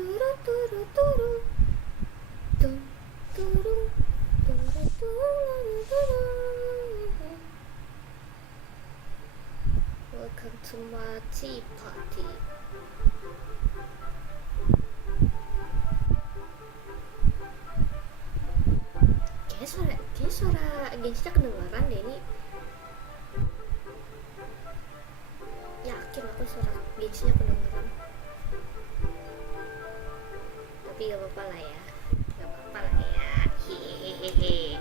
turu turu turu tum turu turu turu turu. Welcome to my tea party. Kayaknya suara gengsinya kedengaran deh ini. Yakin aku suara gengsinya kedengaran. Tapi gak apa-apa lah ya. Gak apa-apa lah ya. Hehehe.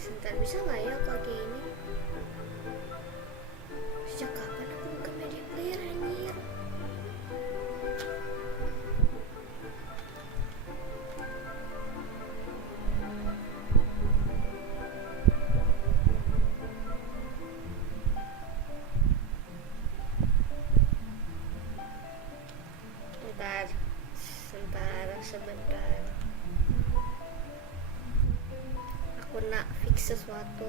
Sebentar, bisa gak ya aku kayak ini? Sejak kapan aku buka media player anjir? Sebentar. Aku nak fix sesuatu.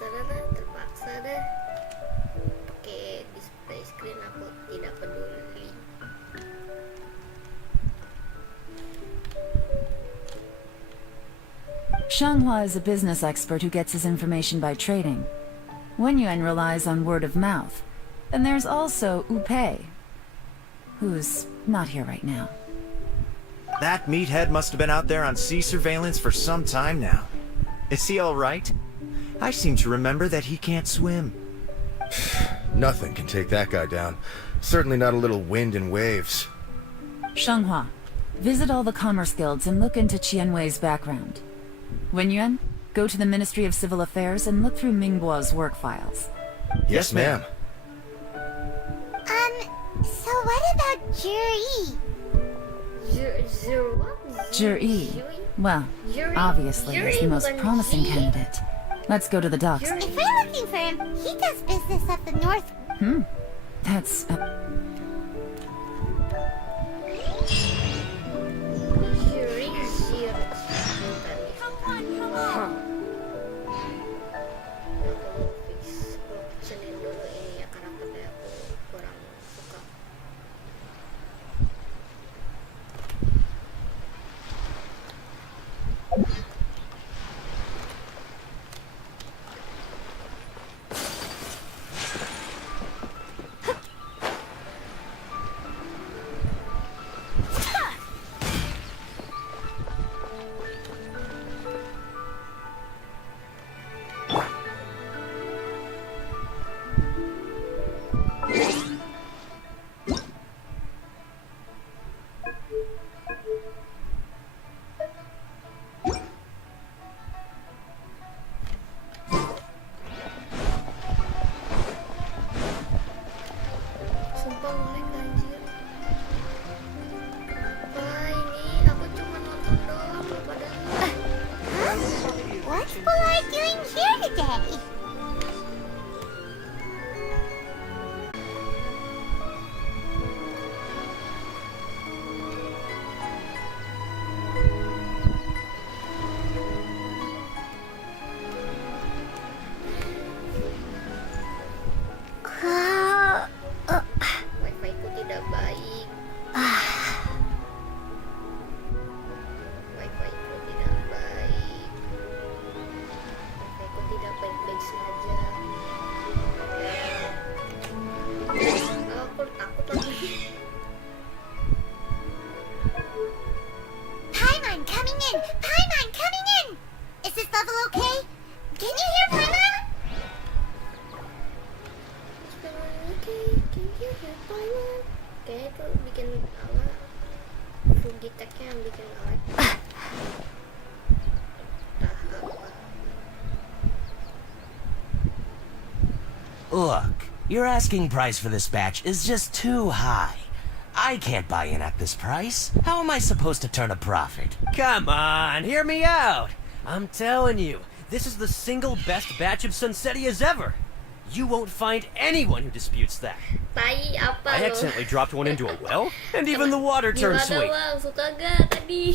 Gagal terpaksa deh pakai display screen. Aku tidak peduli. Shanghua is a business expert who gets his information by trading. Wenyuan relies on word of mouth. And there's also Upei, who's not here right now. That meathead must have been out there on sea surveillance for some time now. Is he all right? I seem to remember that he can't swim. Nothing can take that guy down. Certainly not a little wind and waves. Shanghua, visit all the commerce guilds and look into Qianwei's background. Wenyuan, go to the Ministry of Civil Affairs and look through Mingguo's work files. Yes, ma'am. So what about Juri? Juri, well, obviously is the most promising candidate. Let's go to the docks. If we're looking for him, he does business up the north. That's Come on. What's Bullard doing here today? Wifi ku tidak baik. Wifi ku tidak baik. Wifi ku tidak baik-baik saja. Aku takut lagi. Paimon coming in! Paimon coming in! Is this level okay? Can you hear Paimon? Oke, can you hear Paimon? Kayaknya itu bikin apa? Rugi tag-nya yang bikin lag. Entah apa. Look, your asking price for this batch is just too high. I can't buy in at this price. How am I supposed to turn a profit? Come on, hear me out. I'm telling you, this is the single best batch of Sunsetias ever. You won't find anyone who disputes that. Tai apa I lo? accidentally dropped one into a well, and even the water turned Gimana sweet. bang? Suka gak tadi?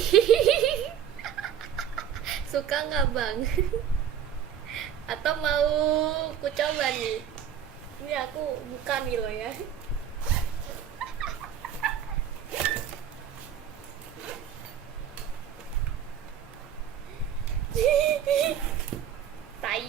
Suka nggak bang? Atau mau ku coba nih? Ini aku buka nih lo ya. Tai.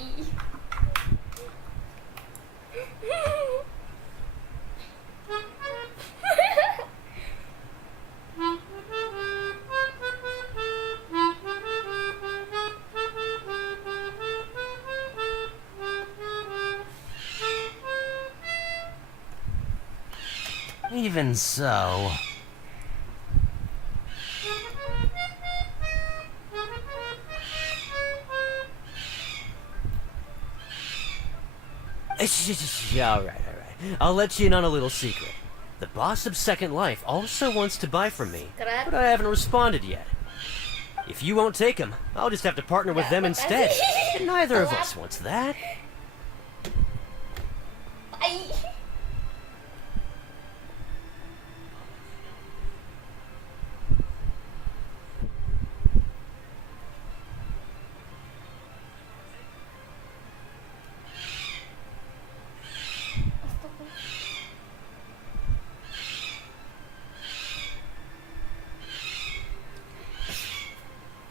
Even so... Alright. I'll let you in on a little secret. The boss of Second Life also wants to buy from me, but I haven't responded yet. If you won't take him, I'll just have to partner with them instead. And neither of us wants that. Tai.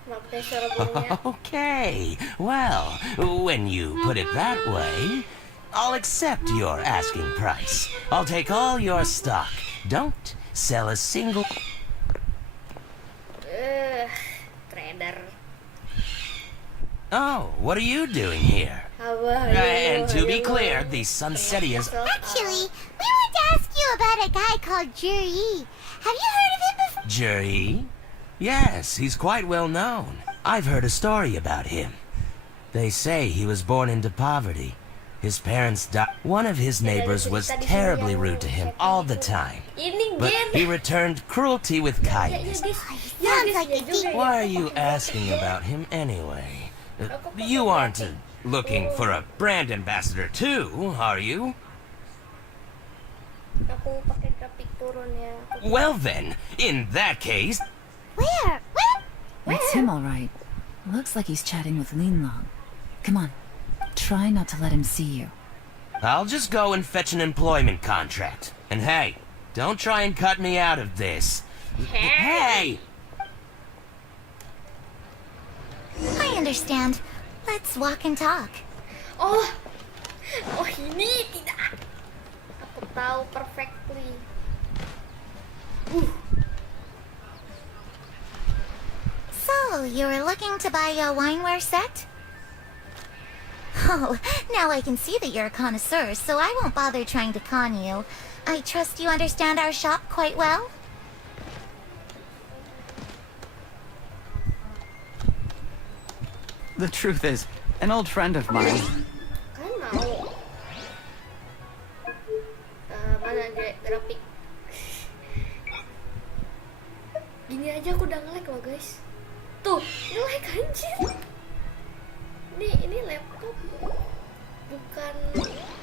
Kenapa suara burungnya? Okay, well, when you put it that way, I'll accept your asking price. I'll take all your stock. Don't sell a single... Trader. Oh, what are you doing here? And to be clear, these Sunsetias... Actually, we want to ask you about a guy called Juri. Have you heard of him before? Juri? Yes, he's quite well known. I've heard a story about him. They say he was born into poverty. His parents died. One of his neighbors was terribly rude to him all the time. Ini But game. he returned cruelty with kindness. Sounds like a decent. Why are you asking about him anyway? You aren't looking for a brand ambassador too, are you? Aku pakai grafik turun ya. Well then, in that case... Where? It's him, all right. Looks like he's chatting with Linlong. Come on. Try not to let him see you. I'll just go and fetch an employment contract. And hey, don't try and cut me out of this. Hey! I understand. Let's walk and talk. Oh ini tidak. Aku tahu perfectly. So, you were looking to buy a wineware set? Oh, now I can see that you're a connoisseur, so I won't bother trying to con you. I trust you understand our shop quite well? The truth is, an old friend of mine. Kan mau. Mana grafik? Gini aja aku udah nge-lag loh guys. Tuh, nge-lag anjir. Ini laptop bukan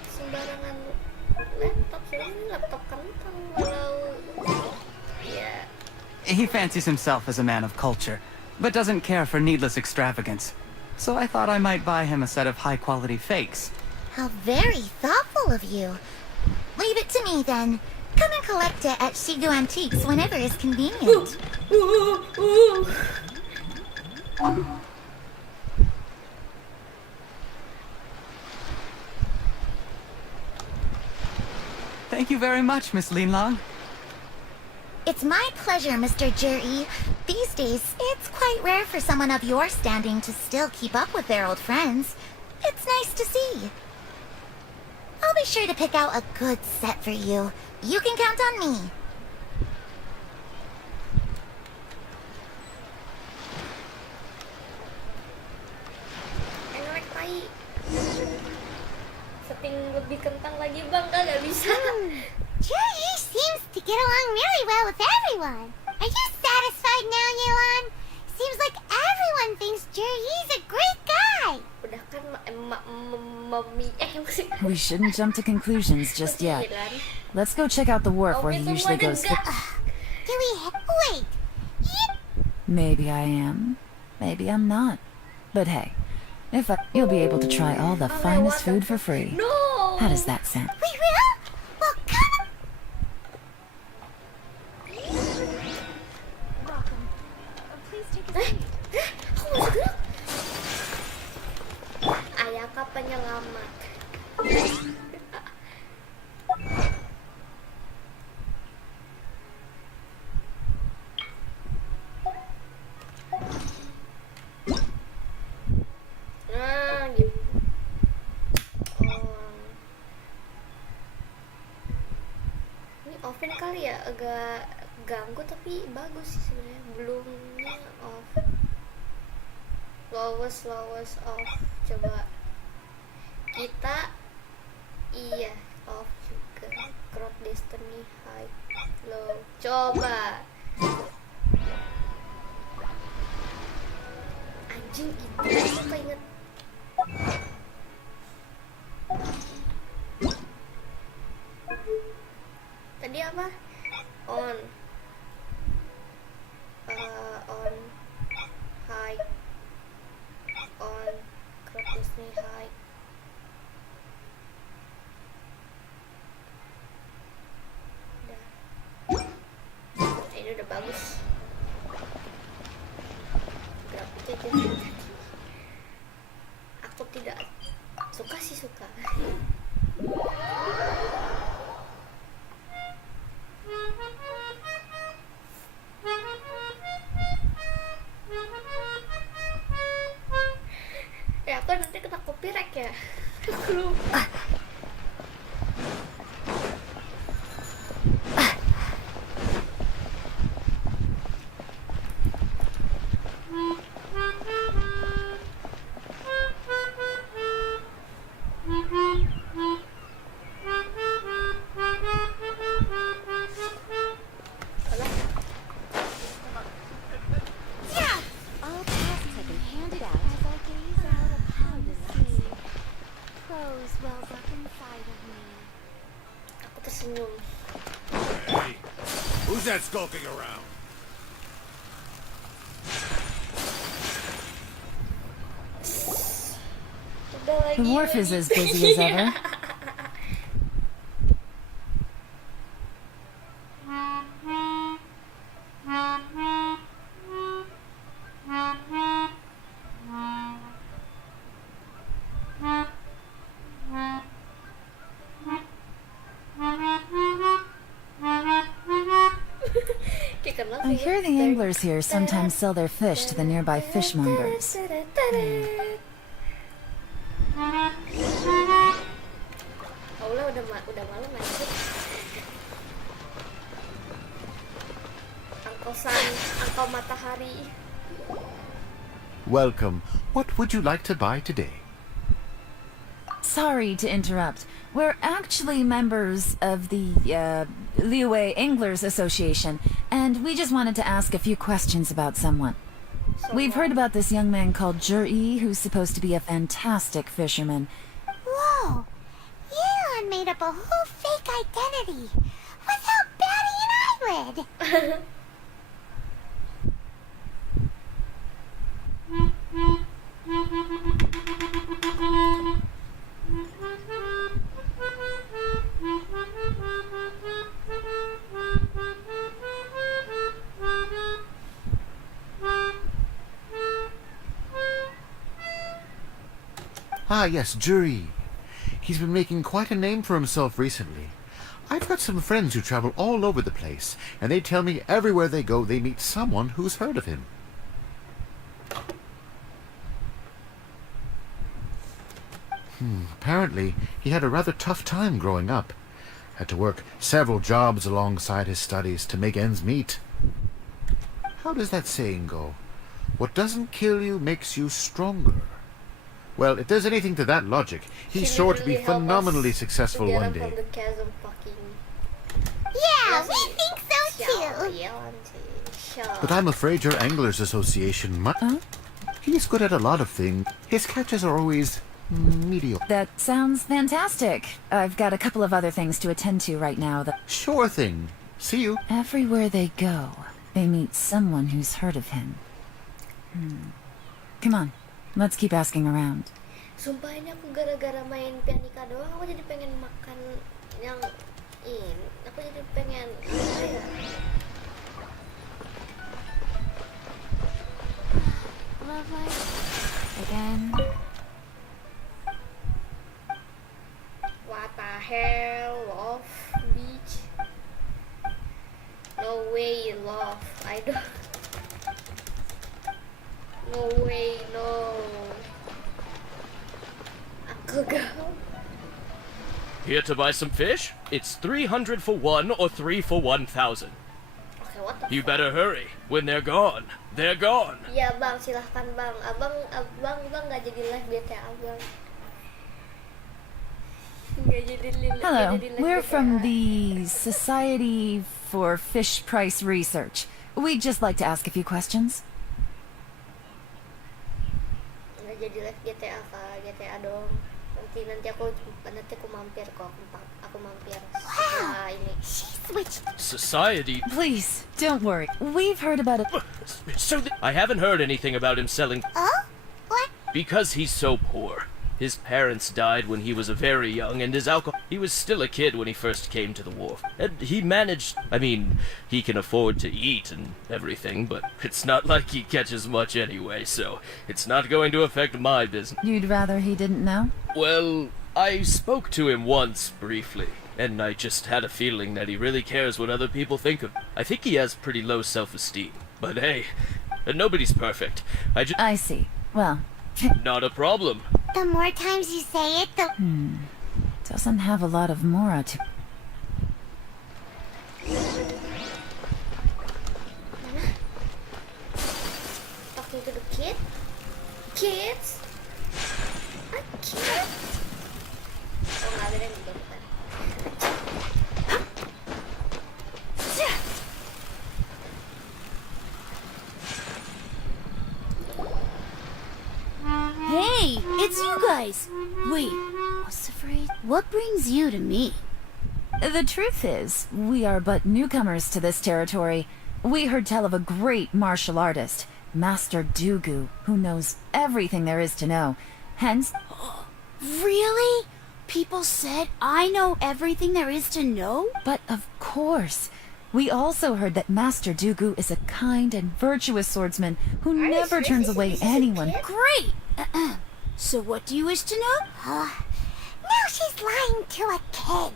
sembarangan laptop, sebenarnya ini laptop kentang walau ya. He fancies himself as a man of culture, but doesn't care for needless extravagance. So I thought I might buy him a set of high-quality fakes. How very thoughtful of you. Leave it to me then. Come and collect it at Shigu Antiques whenever is convenient. Thank you very much, Miss Linlong. It's my pleasure, Mr. Juri. These days, it's quite rare for someone of your standing to still keep up with their old friends. It's nice to see. I'll be sure to pick out a good set for you. You can count on me. Nge-lag tai. pnting lebih kentang lagi bang, nggak bisa. Jerry seems to get along really well with everyone. Are you satisfied now, Yuan? Seems like everyone thinks Jerry's a great guy. Udah kan mami masih. We shouldn't jump to conclusions just yet. Let's go check out the wharf where he usually goes. Do we wait? Maybe I am. Maybe I'm not. But hey, you'll be able to try all the finest food for free. No. How does that sound? We will? Well, come. Welcome. Please take a seat. Ayaka penyelamat. Nah, gitu. Ini oven kali ya, agak ganggu tapi bagus sih sebenarnya. Belumnya off. Lowest off. Coba kita off juga. Crowd destiny high low. Coba. Anjing itu apa inget? Tadi apa? On high, on crop Disney high. Udah. Ini udah bagus. Grafiknya jadi aku tidak suka sih suka. Ya aku nanti kena copyright ya. Aku lupa. All tasks have been handed out as I gaze out upon the sea. Prose wells up inside of me. Aku tersenyum. Hey, who's that skulking around? Udah lagi. The wharf is as busy as ever. I hear the anglers here sometimes sell their fish to the nearby fishmongers. Allah udah malam aja. Angkau matahari. Welcome. What would you like to buy today? Sorry to interrupt. We're actually members of the Liyue Anglers Association, and we just wanted to ask a few questions about someone. We've heard about this young man called Juri, who's supposed to be a fantastic fisherman. Whoa! Yuan made up a whole fake identity without batting an eyelid. Ah, yes, Juri. He's been making quite a name for himself recently. I've got some friends who travel all over the place, and they tell me everywhere they go they meet someone who's heard of him. Apparently, he had a rather tough time growing up. Had to work several jobs alongside his studies to make ends meet. How does that saying go? What doesn't kill you makes you stronger. Well, if there's anything to that logic, he's She sure to be literally helped phenomenally us successful to get one up from day. the chasm fucking. Yeah, Yes, we think so too. Yeah, auntie. Sure. But I'm afraid your Anglers Association might... Huh? He's good at a lot of things. His catches are always mediocre. That sounds fantastic. I've got a couple of other things to attend to right now. Sure thing. See you. Everywhere they go, they meet someone who's heard of him. Come on, let's keep asking around. Sumpah ini aku gara-gara main pianika doang, aku jadi pengen makan yang ini. Aku jadi pengen apa ya? Love life. Again. What the hell, love beach? No way, love. I don't. No way, no. Aku gak. Here to buy some fish? It's 300 for one or 3 for 1,000. Okay, what the You fuck? better hurry. When they're gone, they're gone. Ya bang, silahkan bang. Abang gak jadi live BTA bang. Gak jadi Hello, live we're BTA. from the Society for Fish Price Research. We'd just like to ask a few questions. Nggak jadi live GTA kak, GTA dong. Nanti aku mampir kok. Aku mampir setelah ini. She switched. Society? Please, don't worry. We've heard about it. I haven't heard anything about him selling... Oh? What? Because he's so poor. His parents died when he was very young, and his alcohol... He was still a kid when he first came to the wharf. And he managed... I mean, he can afford to eat and everything, but it's not like he catches much anyway, so it's not going to affect my business. You'd rather he didn't know? Well, I spoke to him once, briefly, and I just had a feeling that he really cares what other people think of him. I think he has pretty low self-esteem. But hey, nobody's perfect. I see. Well, Not a problem. The more times you say it, the... doesn't have a lot of mora to... Talking to the kid? Kids? A kid? Oh nggak ada yang gitu kan. Hey, it's you guys. Wait, what's the phrase? What brings you to me? The truth is, we are but newcomers to this territory. We heard tell of a great martial artist, Master Dugu, who knows everything there is to know. Hence... Really? People said I know everything there is to know? But of course, we also heard that Master Dugu is a kind and virtuous swordsman who never turns away anyone. Great! So what do you wish to know? Now she's lying to a kid.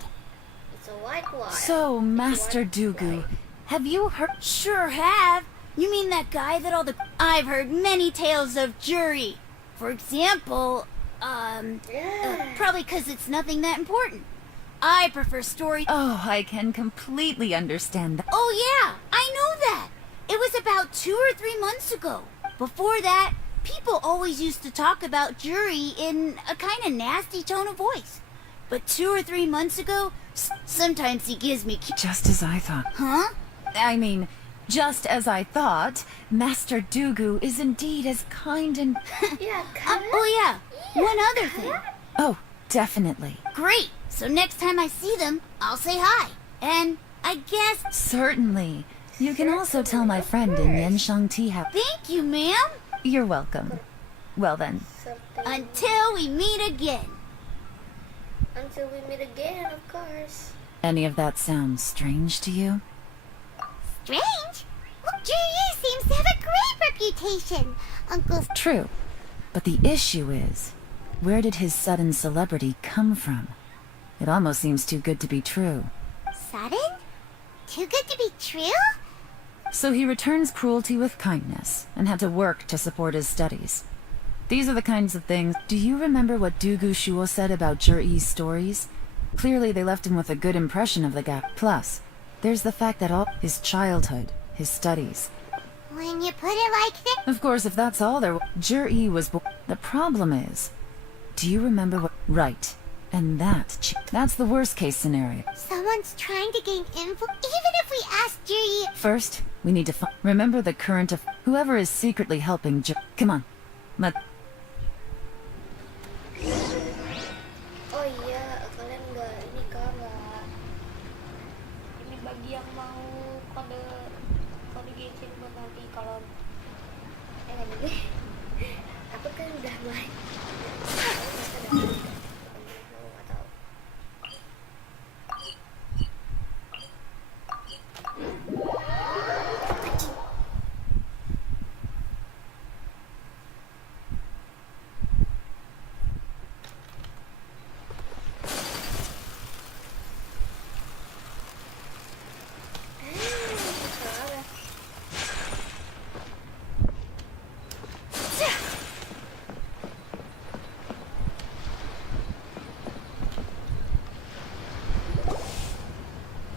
It's a white lie. So, Master Dugu, have you heard... Sure have. You mean that guy that all the... I've heard many tales of jury. For example, probably because it's nothing that important. I prefer stories... Oh, I can completely understand that. Oh yeah, I know that. It was about 2 or 3 months ago. Before that, people always used to talk about jury in a kind of nasty tone of voice. But 2 or 3 months ago, sometimes he gives me... Just as I thought. Huh? I mean, just as I thought, Master Dugu is indeed as kind and... Yeah, Oh yeah, one other thing. Oh, definitely. Great. So next time I see them, I'll say hi. And I guess... Certainly. You can also tell my friend in Yenshang Tea House. Thank you, ma'am. You're welcome. Well then, Until we meet again. Until we meet again, of course. any of that sound strange to you? Strange? Well, Juyu seems to have a great reputation. Uncle... True. But the issue is, where did his sudden celebrity come from? It almost seems too good to be true. Sudden? Too good to be true? So he returns cruelty with kindness, and had to work to support his studies. These are the kinds of things... Do you remember what Dugu Shuo said about Jur-E's stories? Clearly they left him with a good impression of the guy. Plus, there's the fact that all his childhood, his studies... When you put it like that... Of course, if that's all there... Jur-E was born... The problem is, Do you remember what... Right. And that's the worst case scenario. Someone's trying to gain info, even if we ask Juri. First, we need to remember the current of... Whoever is secretly helping Come on. Oh iya, kalian nggak ini kan nggak ini bagi yang mau kode gecin buat nanti kalau gini aku kan udah main.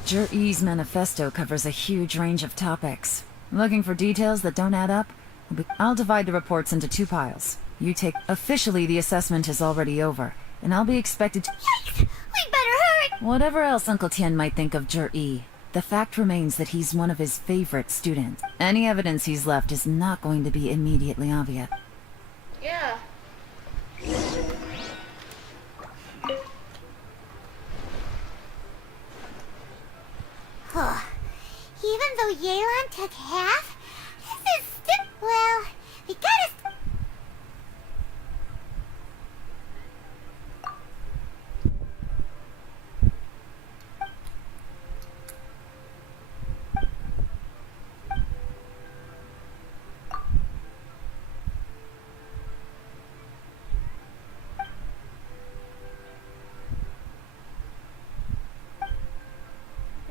Jur-E's manifesto covers a huge range of topics. Looking for details that don't add up? I'll divide the reports into 2 piles. You take... Officially, the assessment is already over, and I'll be expected to... Yikes! We better hurry! Whatever else Uncle Tien might think of Jur-E, the fact remains that he's one of his favorite students. Any evidence he's left is not going to be immediately obvious. Yeah. Even though Yelan took half, this is still... Well, we gotta...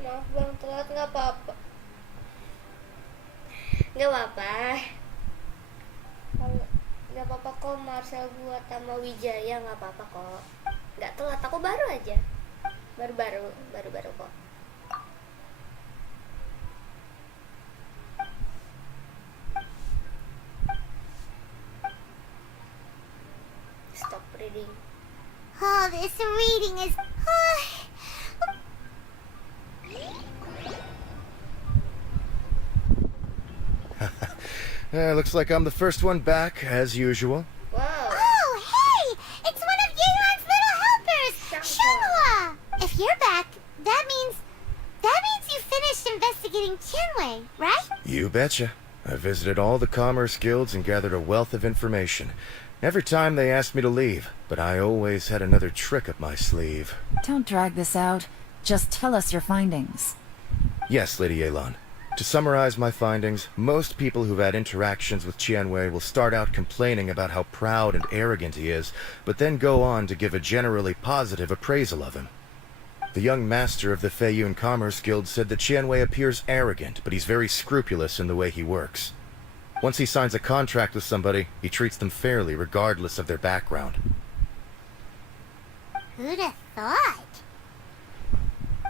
Maaf bang, telat nggak apa-apa. Nggak apa-apa. Kalau nggak apa-apa kok, Marcel buat sama Wijaya nggak apa-apa kok. Nggak telat, aku baru aja. Baru kok. Stop reading. Oh, this reading is... Looks like I'm the first one back, as usual. Wow. Oh, hey! It's one of Yelan's little helpers, Shunhua! If you're back, that means you finished investigating Tianwei, right? You betcha. I visited all the commerce guilds and gathered a wealth of information. Every time they asked me to leave, but I always had another trick up my sleeve. Don't drag this out. Just tell us your findings. Yes, Lady Yelan. To summarize my findings, most people who've had interactions with Tianwei will start out complaining about how proud and arrogant he is, but then go on to give a generally positive appraisal of him. The young master of the Feiyun Commerce Guild said that Tianwei appears arrogant, but he's very scrupulous in the way he works. Once he signs a contract with somebody, he treats them fairly regardless of their background. Who'd have thought?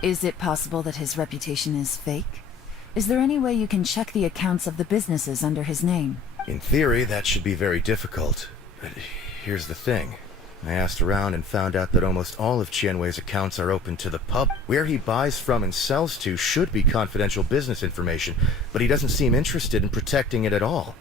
Is it possible that his reputation is fake? Is there any way you can check the accounts of the businesses under his name? In theory, that should be very difficult. But here's the thing. I asked around and found out that almost all of Tianwei's accounts are open to the pub. Where he buys from and sells to should be confidential business information, but he doesn't seem interested in protecting it at all.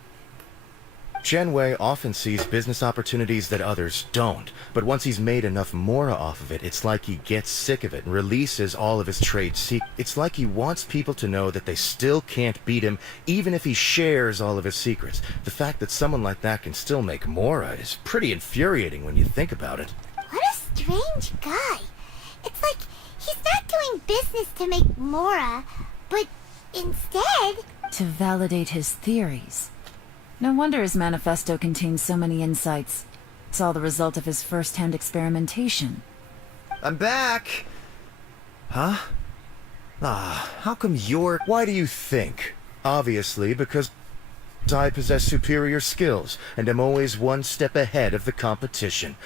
Tianwei often sees business opportunities that others don't, but once he's made enough mora off of it, it's like he gets sick of it and releases all of his trade secrets. It's like he wants people to know that they still can't beat him, even if he shares all of his secrets. The fact that someone like that can still make mora is pretty infuriating when you think about it. What a strange guy. It's like he's not doing business to make mora, but instead... To validate his theories. No wonder his manifesto contains so many insights. It's all the result of his first-hand experimentation. I'm back! Huh? How come you're... Why do you think? Obviously, because I possess superior skills, and am always one step ahead of the competition.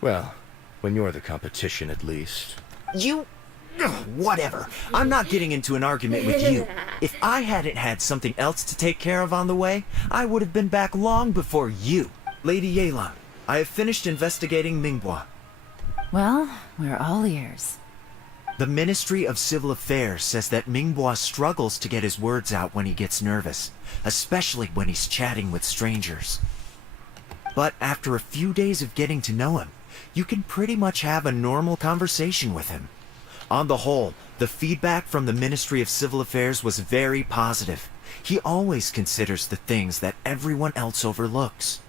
Well, when you're the competition, at least. You... Whatever. I'm not getting into an argument with you. If I hadn't had something else to take care of on the way, I would have been back long before you. Lady Yelan, I have finished investigating Mingbois. Well, we're all ears. The Ministry of Civil Affairs says that Mingbois struggles to get his words out when he gets nervous, especially when he's chatting with strangers. But after a few days of getting to know him, you can pretty much have a normal conversation with him. On the whole, the feedback from the Ministry of Civil Affairs was very positive. He always considers the things that everyone else overlooks.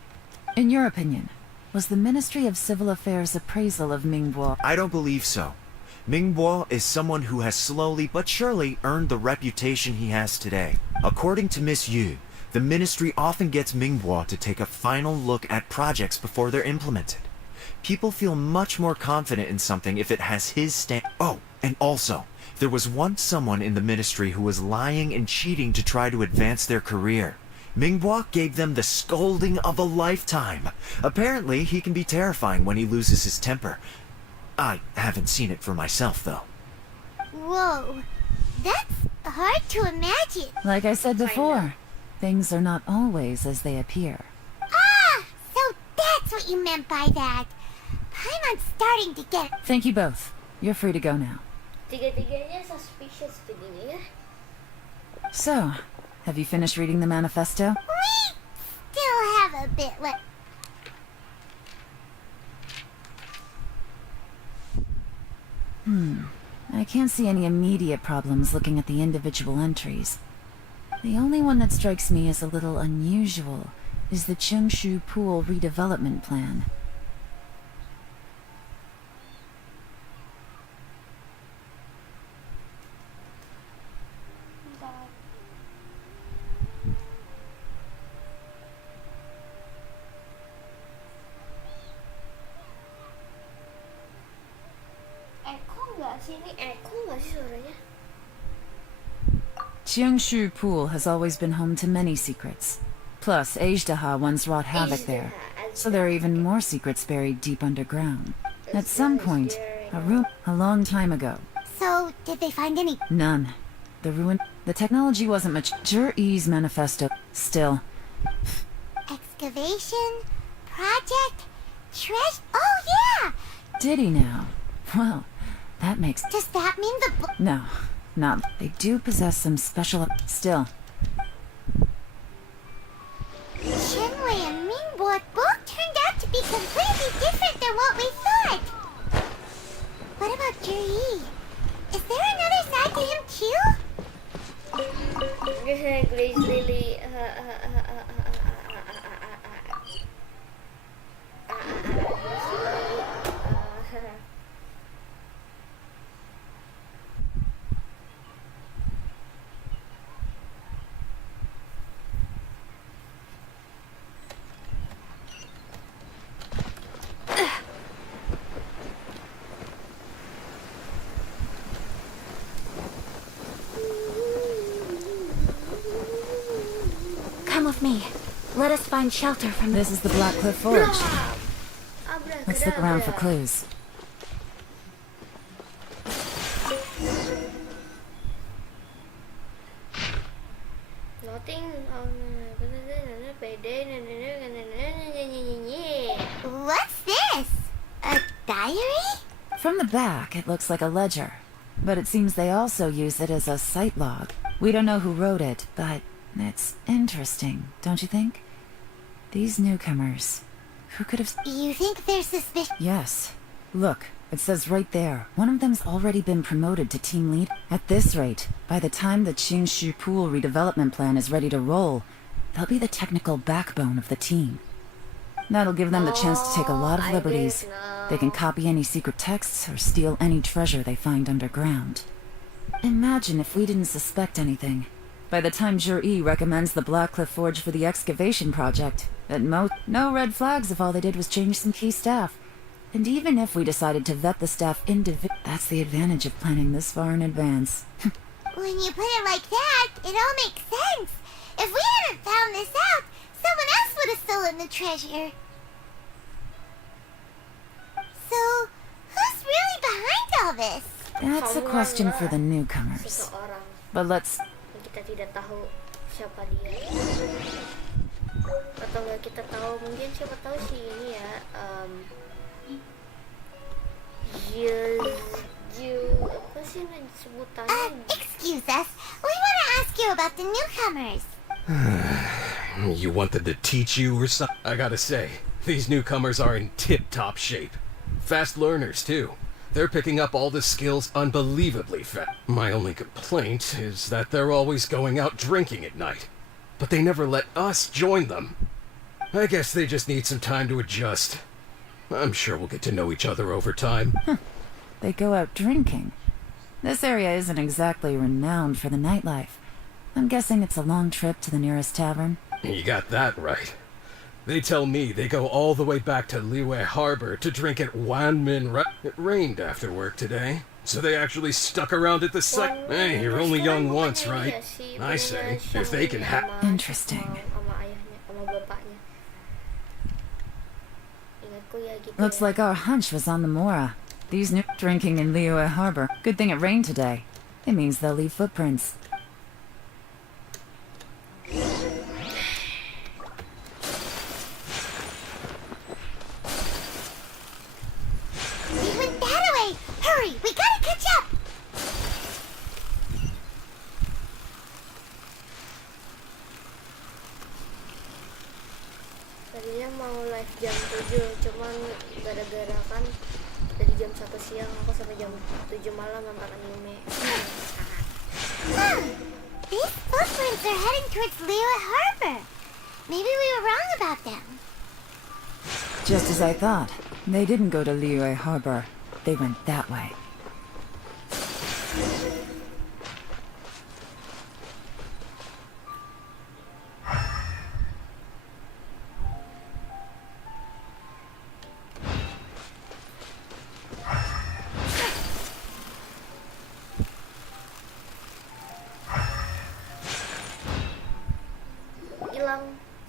In your opinion, was the Ministry of Civil Affairs' appraisal of Mingbois? I don't believe so. Mingbois is someone who has slowly but surely earned the reputation he has today. According to Miss Yu, the Ministry often gets Mingbois to take a final look at projects before they're implemented. People feel much more confident in something if it has his stamp. Oh, and also, there was once someone in the Ministry who was lying and cheating to try to advance their career. Mingbois gave them the scolding of a lifetime. Apparently, he can be terrifying when he loses his temper. I haven't seen it for myself, though. Whoa, that's hard to imagine. Like I said before, things are not always as they appear. Ah, so that's what you meant by that. I'm starting to get it. Thank you both. You're free to go now. Tiga-tiganya suspicious jadinya ya. So, have you finished reading the manifesto? We still have a bit left. I can't see any immediate problems looking at the individual entries. The only one that strikes me as a little unusual is the Chengshu Pool redevelopment plan. Chengshu Pool has always been home to many secrets. Plus, Ajdaha once wrought havoc there, so there are even more secrets buried deep underground. At some point, a long time ago. So, did they find any? None. The technology wasn't much. Jur-E's manifesto. Still. Excavation? Project? Treasure? Oh, yeah! Did he now? Well, that makes... Does that mean the... No, not... They do possess some special... Still. Shenwei and Mingbo both turned out to be completely different than what we thought. What about Juri? Is there another side to him too? Grace Lily. Come with me. Let us find shelter from This is the Black Cliff Forge. Let's look around for clues. Nothing. What's this? A diary? From the back, it looks like a ledger. But it seems they also use it as a site log. We don't know who wrote it, but it's interesting, don't you think? These newcomers, who could have... You think they're suspicious? Yes. Look, it says right there, one of them's already been promoted to team lead. At this rate, by the time the Chengshu Pool redevelopment plan is ready to roll, they'll be the technical backbone of the team. That'll give them the chance to take a lot of liberties. They can copy any secret texts or steal any treasure they find underground. Imagine if we didn't suspect anything. By the time Jur-E recommends the Black Cliff Forge for the excavation project, at most, no red flags if all they did was change some key staff. And even if we decided to vet the staff individually, that's the advantage of planning this far in advance. When you put it like that, it all makes sense. If we hadn't found this out, someone else would have stolen the treasure. So, who's really behind all this? That's a question for the newcomers. Seseorang But let's... yang kita tidak tahu siapa dia. atau nggak kita tahu, mungkin siapa tahu sih ini ya apa sih sebutannya? Excuse us. We want to ask you about the newcomers. You want them to teach you or something? I gotta say, these newcomers are in tip-top shape. Fast learners, too. They're picking up all the skills unbelievably fast. My only complaint is that they're always going out drinking at night. But they never let us join them. I guess they just need some time to adjust. I'm sure we'll get to know each other over time. They go out drinking. This area isn't exactly renowned for the nightlife. I'm guessing it's a long trip to the nearest tavern. You got that right. They tell me they go all the way back to Liyue Harbor to drink at Wanmin. It rained after work today, so they actually stuck around at the site. Hey, you're only young once, right? I say, if they can have... Interesting. Looks like our hunch was on the Mora. These new drinking in Liyue Harbor. Good thing it rained today. It means they'll leave footprints. We went that way. Hurry, we gotta catch up. Tadinya mau live jam 7, cuman gara-gara kan dari jam 1 siang aku sampai jam 7 malam nonton anime. These footprints are heading towards Liyue Harbor. Maybe we were wrong about them. Just as I thought. They didn't go to Liyue Harbor. They went that way.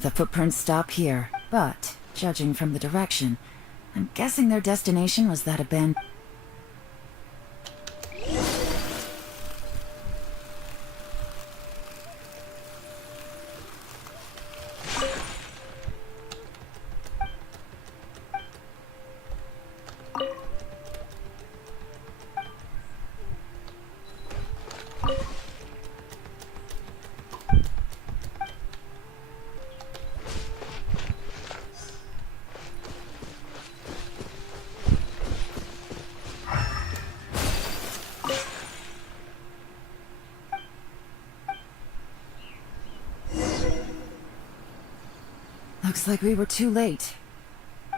The footprints stop here, but, judging from the direction, I'm guessing their destination was that abandoned... Looks like we were too late.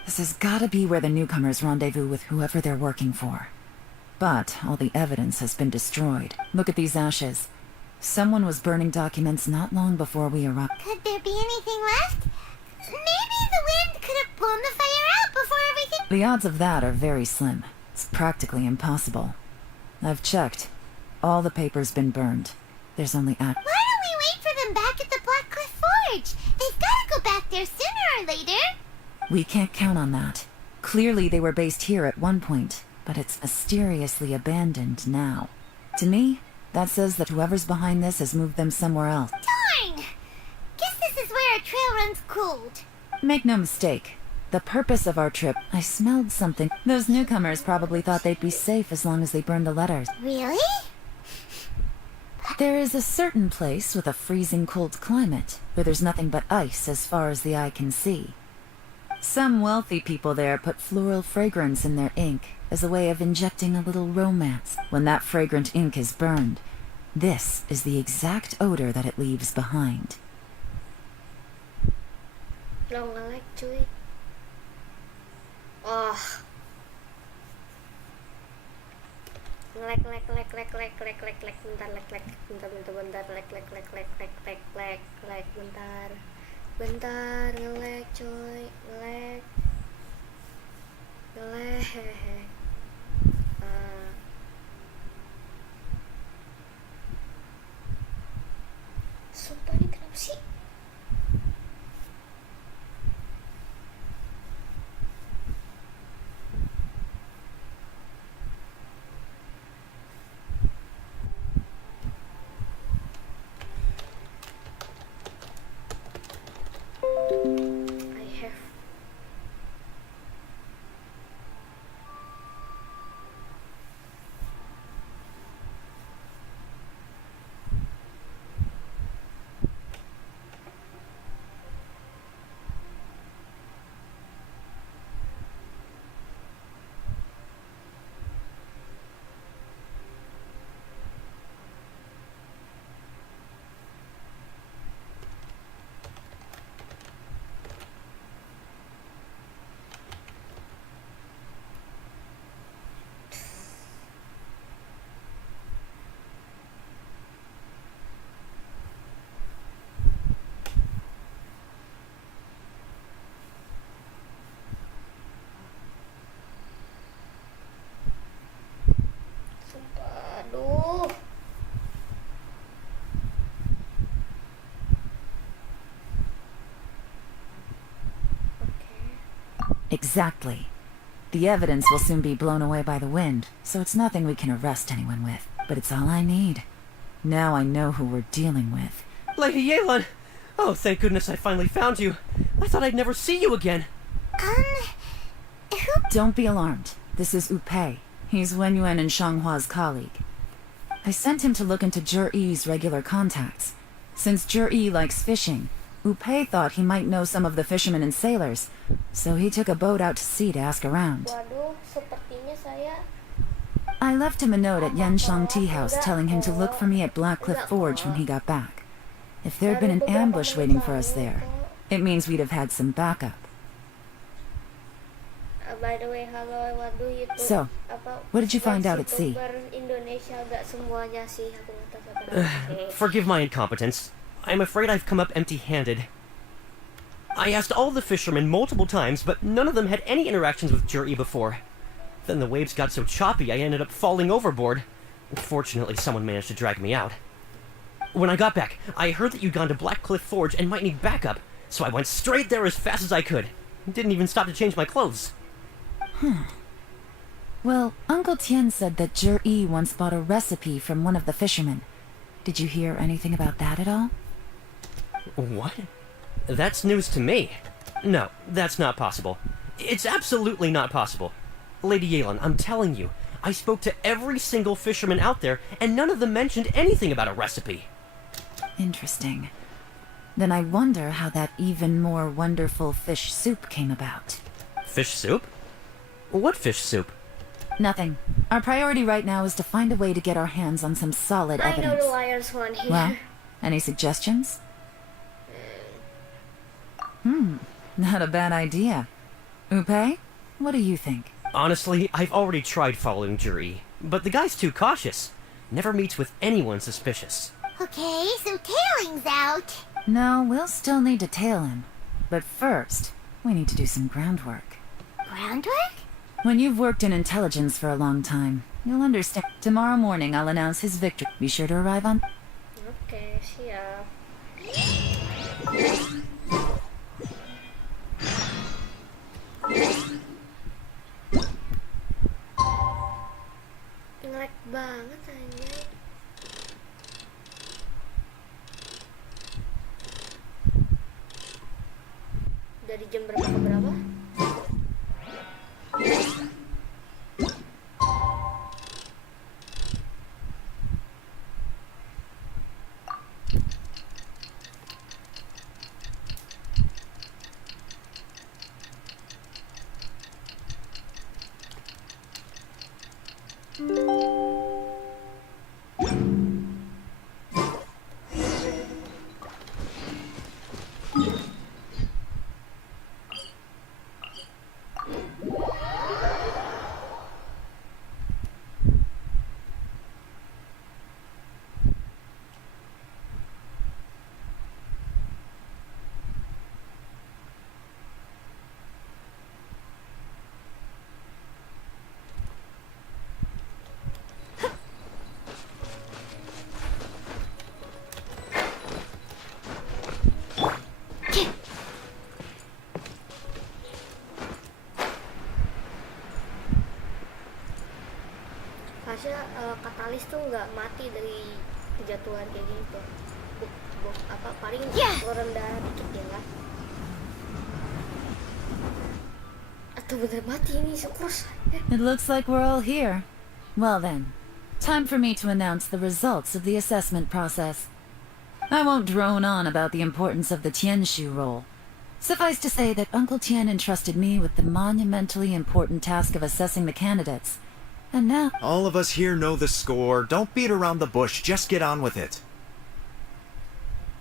This has gotta be where the newcomers rendezvous with whoever they're working for. But all the evidence has been destroyed. Look at these ashes. Someone was burning documents not long before we arrived. Could there be anything left? Maybe the wind could have blown the fire out before everything... The odds of that are very slim. It's practically impossible. I've checked. All the paper's been burned. There's only Why don't we wait for them back at the Black Cliff Forge? They've gotta go back there sooner or later. We can't count on that. Clearly they were based here at one point, but it's mysteriously abandoned now. To me, that says that whoever's behind this has moved them somewhere else. Darn! Guess this is where our trail runs cold. Make no mistake. The purpose of our trip, I smelled something. Those newcomers probably thought they'd be safe as long as they burned the letters. Really? There is a certain place with a freezing cold climate, where there's nothing but ice as far as the eye can see. Some wealthy people there put floral fragrance in their ink as a way of injecting a little romance. When that fragrant ink is burned, this is the exact odor that it leaves behind. Lo nge-lag cuy. Oh. Lag bentar nge-lag cuy, nge-lag sumpah ini kenapa sih? Exactly. The evidence will soon be blown away by the wind, so it's nothing we can arrest anyone with. But it's all I need. Now I know who we're dealing with. Lady Yelan! Oh, thank goodness I finally found you. I thought I'd never see you again. Who? Don't be alarmed. This is Upei. He's Wen Yuan and Shanghua's colleague. I sent him to look into Zhiyi's regular contacts. Since Zhiyi likes fishing, Upei thought he might know some of the fishermen and sailors, so he took a boat out to sea to ask around. Waduh, sepertinya saya I left him a note at Yanshang Tea House telling him to look for me at Blackcliff Forge when he got back. If there'd been an ambush waiting for us there, it means we'd have had some backup. By the way, halo, waduh itu. So, what did you find out at sea? Indonesia gak semuanya sih, aku nggak tahu. Forgive my incompetence. I'm afraid I've come up empty-handed. I asked all the fishermen multiple times, but none of them had any interactions with Zhiyi before. Then the waves got so choppy I ended up falling overboard. Fortunately, someone managed to drag me out. When I got back, I heard that you'd gone to Blackcliff Forge and might need backup, so I went straight there as fast as I could. Didn't even stop to change my clothes. Well, Uncle Tian said that Zhiyi once bought a recipe from one of the fishermen. Did you hear anything about that at all? What? That's news to me. No, that's not possible. It's absolutely not possible. Lady Yelan, I'm telling you, I spoke to every single fisherman out there, and none of them mentioned anything about a recipe. Interesting. Then I wonder how that even more wonderful fish soup came about. Fish soup? What fish soup? Nothing. Our priority right now is to find a way to get our hands on some solid I evidence. know the liar's one here. Well, any suggestions? Not a bad idea. Upei, what do you think? Honestly, I've already tried following Zhiyi, but the guy's too cautious. Never meets with anyone suspicious. Okay, so tailing's out. No, we'll still need to tail him. But first, we need to do some groundwork. Groundwork? When you've worked in intelligence for a long time, you'll understand. Tomorrow morning, I'll announce his victory. Be sure to arrive on... Okay, siap. Ngelek banget anjay. Dari jam berapa ke berapa? Harusnya katalis tuh nggak mati dari kejatuhan kayak gini tuh. Apa paling rendah dikit ya kan? Atau bener mati ini syukur. It looks like we're all here. Well then, time for me to announce the results of the assessment process. I won't drone on about the importance of the Tianshu role. Suffice to say that Uncle Tian entrusted me with the monumentally important task of assessing the candidates. And now... All of us here know the score. Don't beat around the bush. Just get on with it.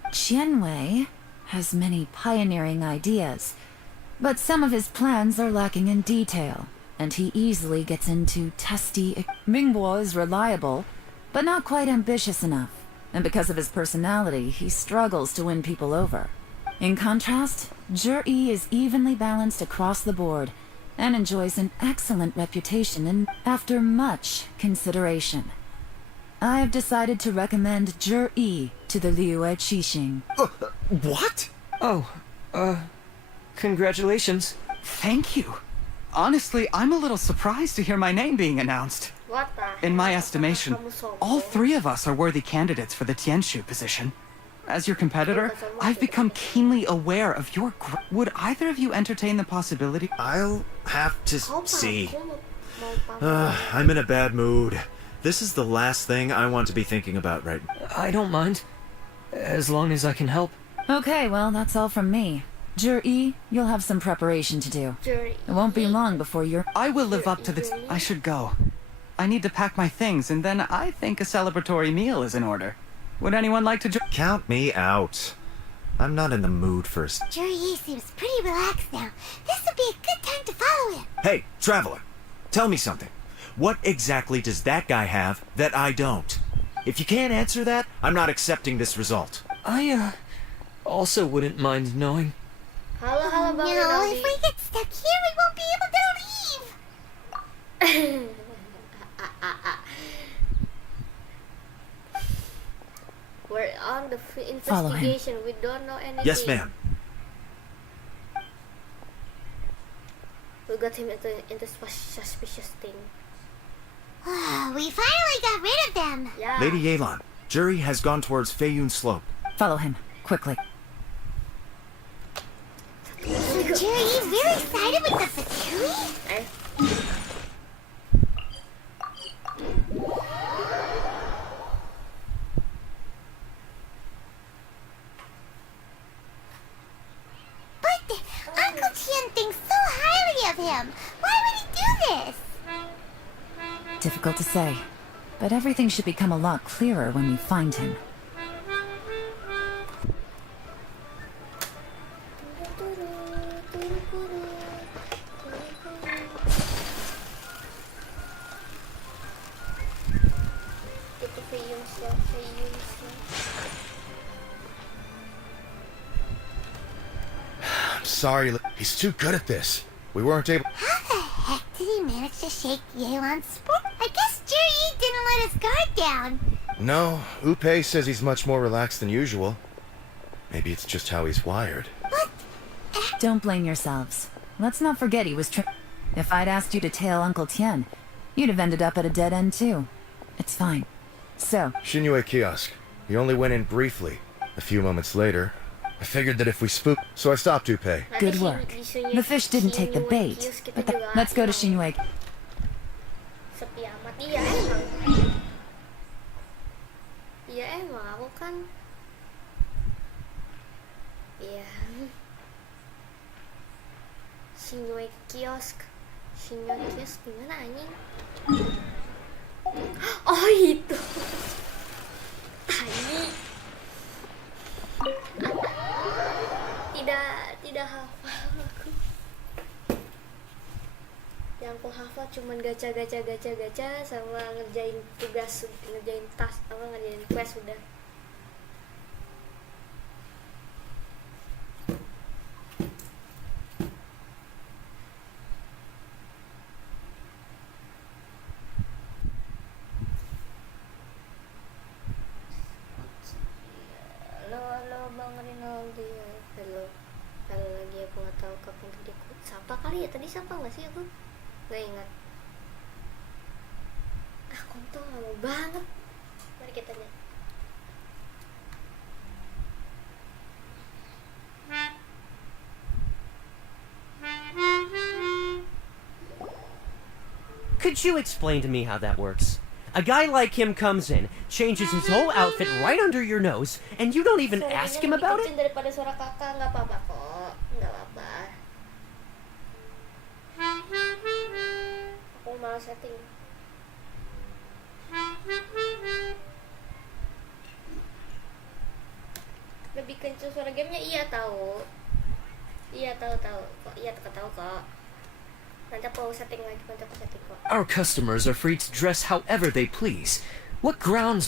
Qianwei has many pioneering ideas, but some of his plans are lacking in detail, and he easily gets into testy... Mingbo is reliable, but not quite ambitious enough, and because of his personality, he struggles to win people over. In contrast, Zhiyi is evenly balanced across the board, and enjoys an excellent reputation and after much consideration. I have decided to recommend Zhiyi to the Liyue Qixing. What? Oh, congratulations. Thank you. Honestly, I'm a little surprised to hear my name being announced. What the? In my estimation, Kamu sombong. all three of us are worthy candidates for the Tianshu position. As your competitor, I've become keenly aware of your Would either of you entertain the possibility? I'll have to Kau see. aku mau pamer. I'm in a bad mood. This is the last thing I want to be thinking about right now. I don't mind. As long as I can help. Okay, well, that's all from me. Jur-E, you'll have some preparation to do. Jury. It won't be long before you're... I will live up to the... I should go. I need to pack my things, and then I think a celebratory meal is in order. Would anyone like to join? Count me out. I'm not in the mood for... Juri seems pretty relaxed now. This would be a good time to follow him. Hey, traveler, tell me something. What exactly does that guy have that I don't? If you can't answer that, I'm not accepting this result. I, also wouldn't mind knowing. Halo, halo Bang No, Rinaldi. if we get stuck here, we won't be able to leave. We're on the Follow him. investigation. We don't know anything. Yes, ma'am. We got him into suspicious thing. We finally got rid of them. Yeah. Lady Yelan, Jury has gone towards Feiyun Slope. Follow him, quickly. So Juri really sided with the Fatui? Eh. But Uncle Tian thinks so highly of him. Why would he do this? Difficult to say. But everything should become a lot clearer when we find him. Itu Feiyun Slow. I'm sorry, he's too good at this. We weren't able... How the heck did he manage to shake Yelan's sport? I guess Juri didn't let his guard down. No, Upe says he's much more relaxed than usual. Maybe it's just how he's wired. Don't blame yourselves. Let's not forget he was If I'd asked you to tail Uncle Tien, you'd have ended up at a dead end too. It's fine. So, Shinyue kiosk. He only went in briefly. A few moments later, I figured that if we spook... So I stopped Upe. good work. The fish didn't take the bait, but let's go to Shinyue. Sepi amat. Iya emang. Iya emang aku kan. Iya. Shinyue kiosk. Shinyue kiosk gimana anjing? Oh itu. Tai. Tidak hafal aku. Yang aku hafal cuman gacha sama ngerjain tugas, ngerjain tas, ngerjain quest udah. Halo Bang Rinaldi. Halo lagi aku nggak tahu kapan tadi aku sapa kali ya, tadi sapa nggak sih aku nggak ingat. Kontol lama banget. Mari kita lihat. Could you explain to me how that works? A guy like him comes in, changes his whole outfit right under your nose, and you don't even ask him about it? Daripada suara kakak, nggak apa-apa kok, nggak apa-apa. Aku malas setting. Lebih kenceng suara gamenya, iya tahu kok, iya tahu kok. Nanti aku setting lagi, kok. Our customers are free to dress however they please. What grounds...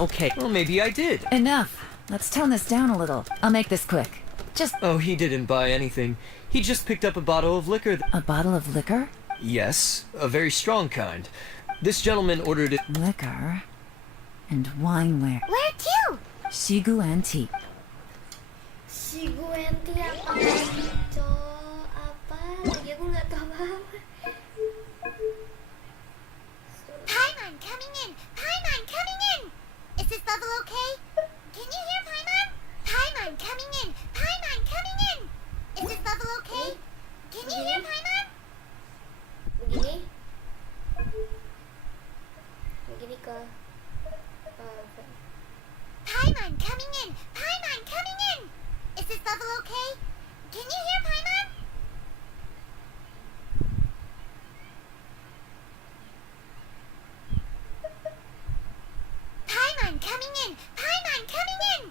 Okay, well maybe I did. Enough. Let's tone this down a little. I'll make this quick. Just... Oh, he didn't buy anything. He just picked up a bottle of liquor. A bottle of liquor? Yes, a very strong kind. This gentleman ordered it... Liquor? And wineware. Where to? Shigu Antique. Shigu Antique apa lagi, Cok? Apa lagi? Aku nggak tahu Paimon coming in! Paimon coming in! Is this level okay? Can you hear Paimon? Paimon coming in! Paimon coming in! Is this level okay? Can you hear Paimon? Begini. Begini ke Paimon coming in! Paimon coming in! Is this level okay? Can you hear Paimon? Paimon coming in! Paimon coming in!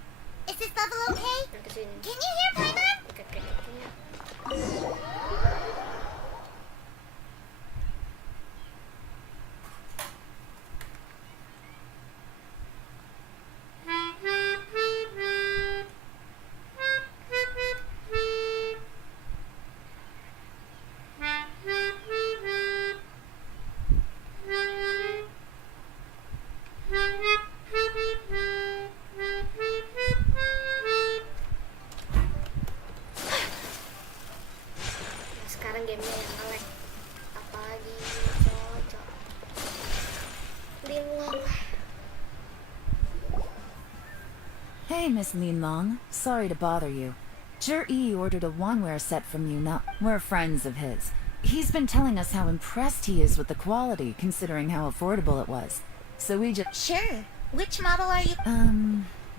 Is this level okay? Can you hear Paimon? sekarang gamenya yang nge-lag. Apalagi cocok. Linglong. Hey, Miss Linlong. Sorry to bother you. Zhi ordered a wanware set from you. We're friends of his. He's been telling us how impressed he is with the quality, considering how affordable it was. So we just... Sure. Which model are you?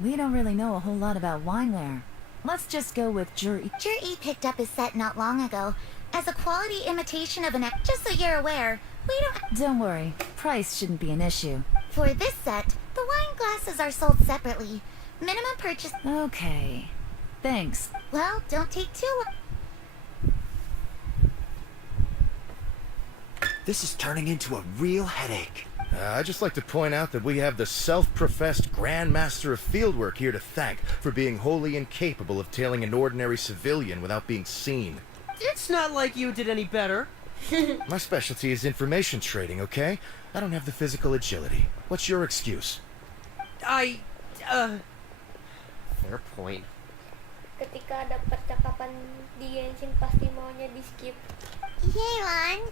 We don't really know a whole lot about wineware. Let's just go with Zhi. Zhi picked up his set not long ago as a quality imitation of an... Just so you're aware, we don't... Don't worry. Price shouldn't be an issue. For this set, the wine glasses are sold separately. Minimum purchase... Okay. Thanks. Well, don't take too long. This is turning into a real headache. I'd just like to point out that we have the self-professed Grand Master of Fieldwork here to thank for being wholly incapable of tailing an ordinary civilian without being seen. It's not like you did any better. My specialty is information trading, okay? I don't have the physical agility. What's your excuse? Fair point. Ketika ada percakapan di Genshin pasti maunya di skip. Yelan,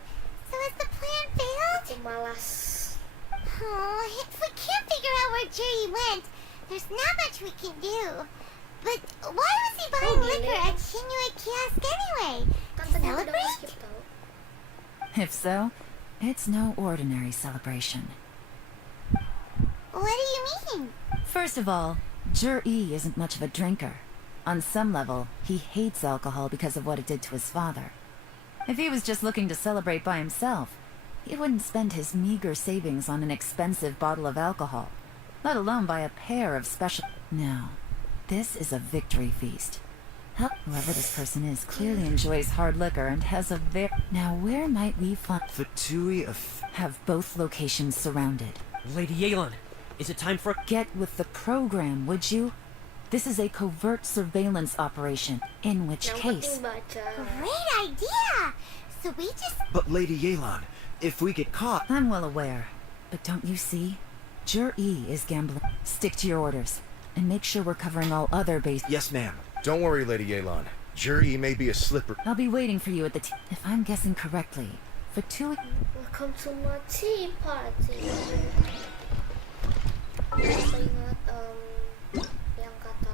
so has the plan failed? Aku malas. Oh, if we can't figure out where Jerry went, there's not much we can do. But why was he buying liquor at Shinue Kiosk anyway? To celebrate? If so, it's no ordinary celebration. What do you mean? First of all, Zhi isn't much of a drinker. On some level, he hates alcohol because of what it did to his father. If he was just looking to celebrate by himself, he wouldn't spend his meager savings on an expensive bottle of alcohol, let alone buy a pair of special... No, this is a victory feast. Whoever this person is clearly enjoys hard liquor and has a Now where might we find... Fatui of... Have both locations surrounded. Lady Yelan, is it time for... Get with the program, would you? This is a covert surveillance operation, in which case... Great idea! So we just... But Lady Yelan, if we get caught... I'm well aware, but don't you see? Zhi is gambling. Stick to your orders, and make sure we're covering all other bases. Yes, ma'am. Don't worry, Lady Yelan. Zhi may be a slipper. I'll be waiting for you at the If I'm guessing correctly, Fatui... Welcome to my tea party. Saya ingat yang kata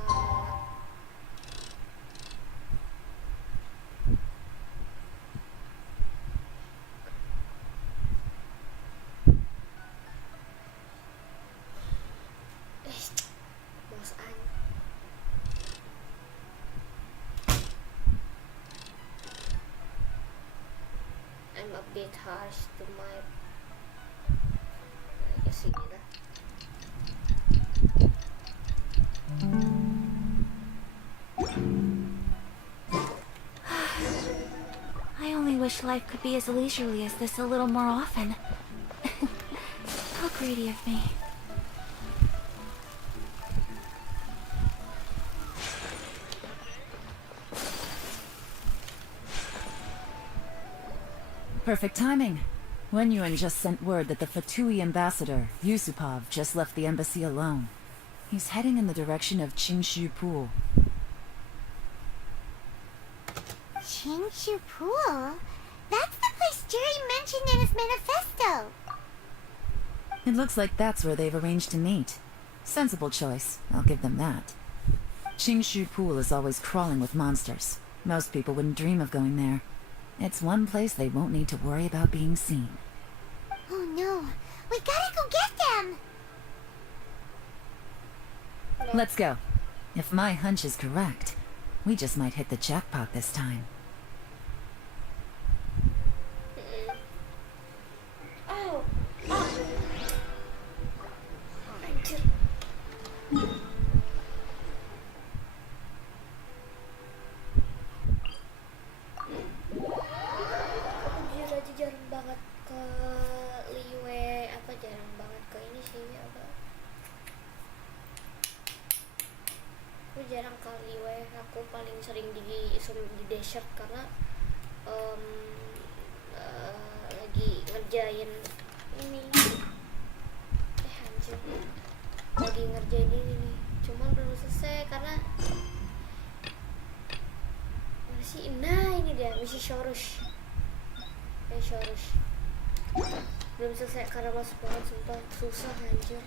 Bos An. I'm a bit harsh to my sini dah. I only wish life could be as leisurely as this a little more often. How greedy of me. Perfect timing. Wenyuan just sent word that the Fatui ambassador, Yusupov, just left the embassy alone. He's heading in the direction of Qingshu Pool. Qingshu Pool? That's the Jerry mentioned in his manifesto. It looks like that's where they've arranged to meet. Sensible choice, I'll give them that. Qingshu Pool is always crawling with monsters. Most people wouldn't dream of going there. It's one place they won't need to worry about being seen. Oh no, we gotta go get them! Let's go. If my hunch is correct, we just might hit the jackpot this time. Oh, oh. Anjir. Anjir aja jarang banget ke Liyue, apa jarang banget ke ini sih apa? Aku jarang ke Liyue, aku paling sering di desert karena lagi ngerjain ini. Anjir. Lagi ngerjain ini nih, cuman belum selesai karena masih, nah ini dia misi Shorosh. Shorosh belum selesai karena masuk banget, sumpah susah anjir.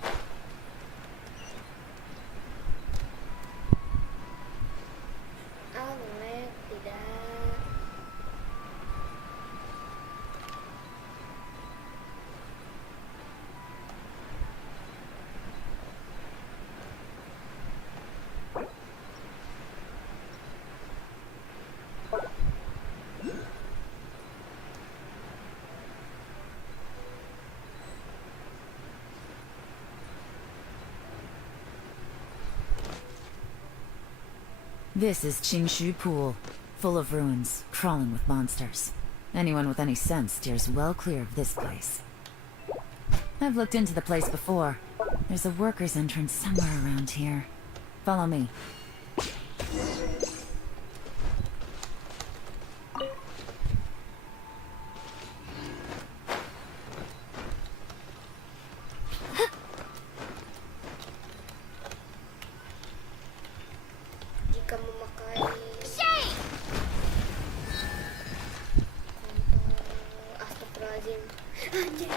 Ngelag tidak. This is Qingshu Pool, full of ruins, crawling with monsters. Anyone with any sense steers well clear of this place. I've looked into the place before. There's a worker's entrance somewhere around here. Follow me. Jika memakai astagfirullahaladzim. Anjir.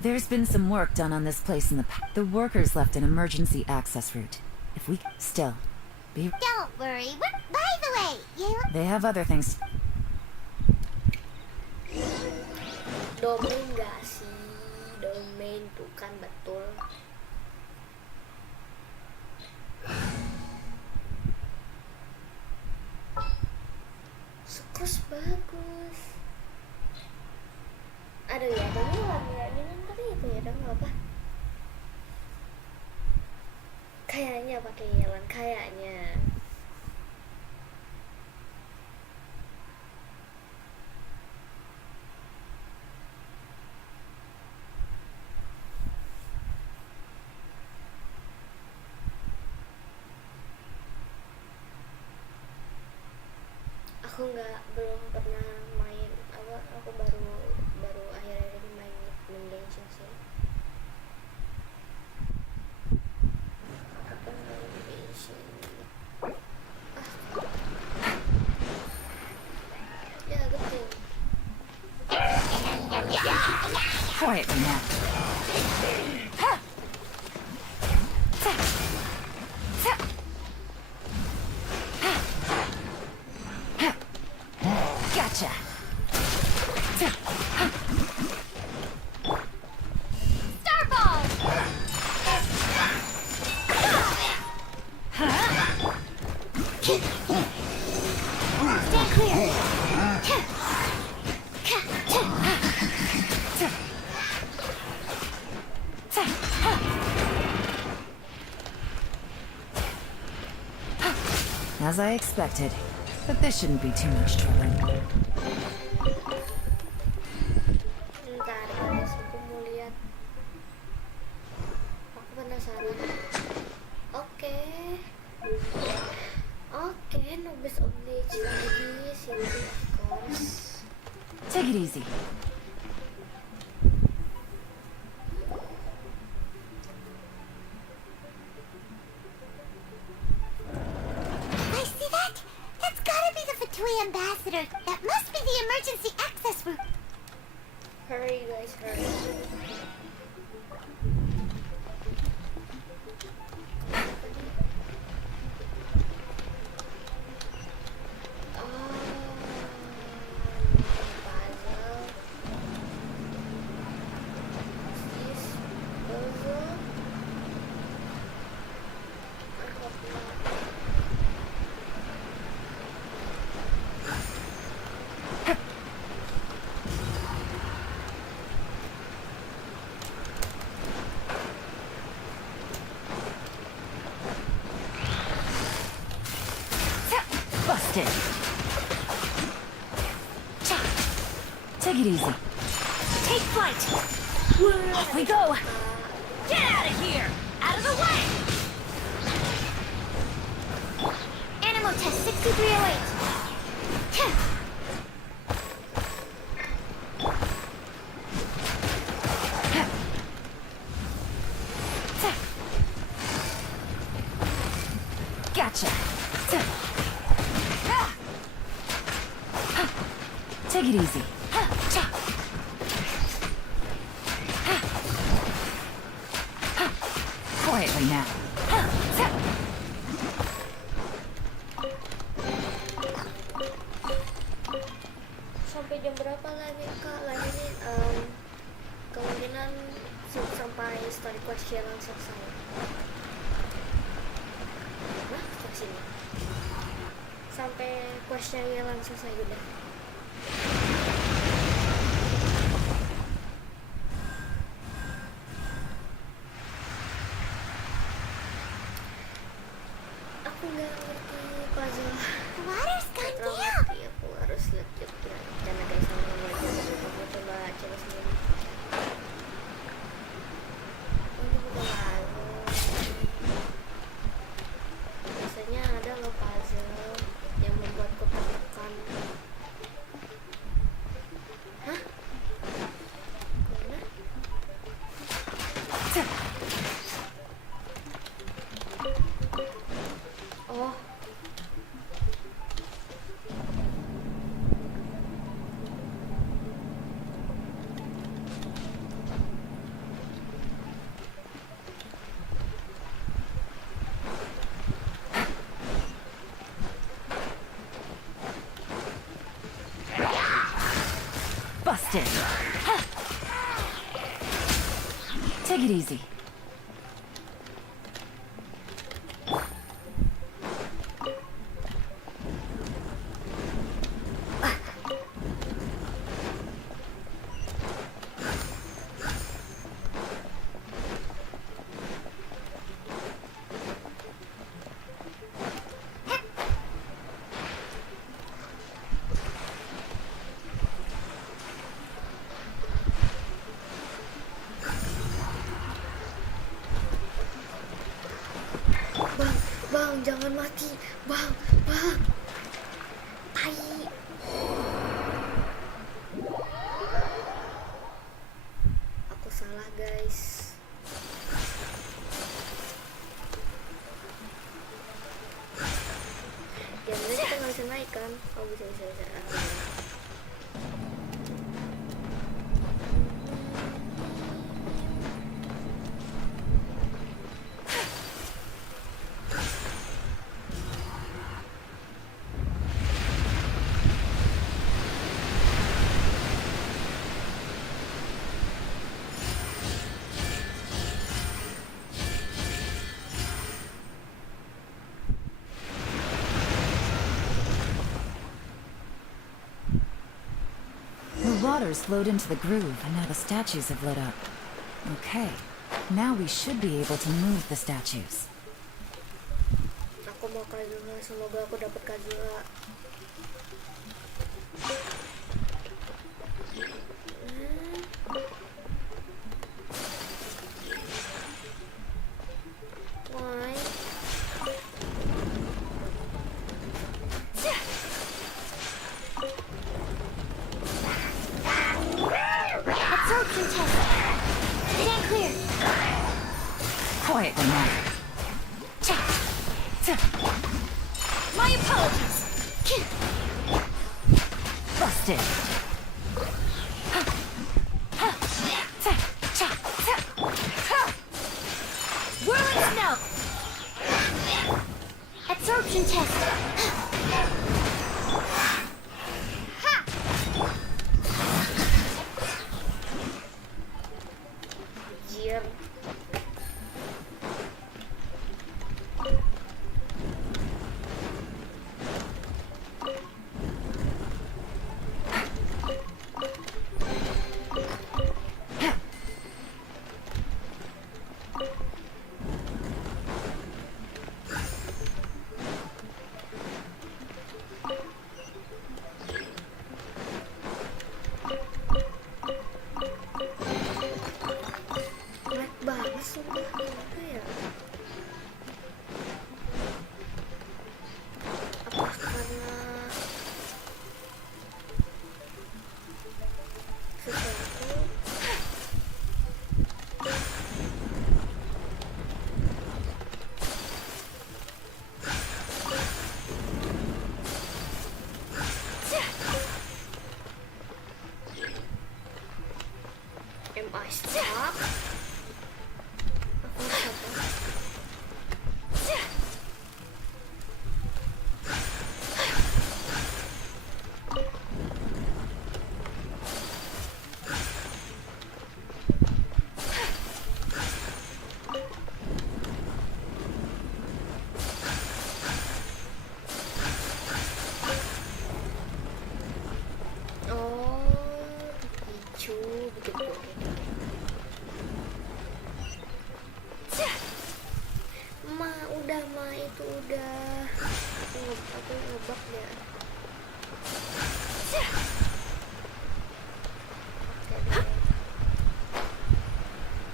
There's been some work done on this place in the past. The workers left an emergency access route. If we still be... Don't worry, by the way, They have other things. Domain gak sih? Domain tuh kan betul. Skos bagus. Aduh ya, tapi warnanya tadi itu ya, udah nggak apa. Kayaknya pakai Yelan, kayaknya. Aku belum pernah main apa, aku baru akhir-akhir ini main Genshin sih. Apa main Genshin? Ya betul. Quiet now. Gotcha. Starball! Stay clear. As I expected. But this shouldn't be too much trouble. Ntar guys, aku mau lihat. Aku penasaran. Oke, nubis oblige lagi sini, of course. Take it easy. I see that. That's gotta be the Fatui ambassador. That must be the emergency access route. Hurry guys, hurry. Busted. Take it easy. Take flight! Off we go. Get out of here! Out of the way! Animal test 6308. Gotcha. Take it easy. Quietly now. Sampai jam berapa lagi kak? Lagi nih kemungkinan sampai story question selesai. Nah, ke sini. Sampai questionnya langsung selesai udah. Aku nggak ngerti puzzle. The water's gone Terlalu down. ngerti, aku harus lihat YouTube ya. Karena guys sama belajar, aku coba sendiri. Ini bukan puzzle. Biasanya ada loh puzzle yang membuatku tertekan. Hah? Mana? Oh. Busted. Take it easy. Bang, jangan mati. Bang. Tai. Aku salah, guys. Ya, kita nggak bisa naik kan? Oh, bisa. The water's flowed into the groove, and now the statues have lit up. Okay, now we should be able to move the statues. Aku aku mau Kazuma, semoga aku dapat Kazuma. Why? Absorption test. Stand clear. Quietly now. My apologies. Busted. Whirling snow. Absorption test. Anjir. Jelek banget sumpah, kenapa ya? Apa karena sesuatu? Am I stuck? Aku harus apa? Oh, hijau begitu. Udah itu udah. Aku ngebak ya. Oke deh.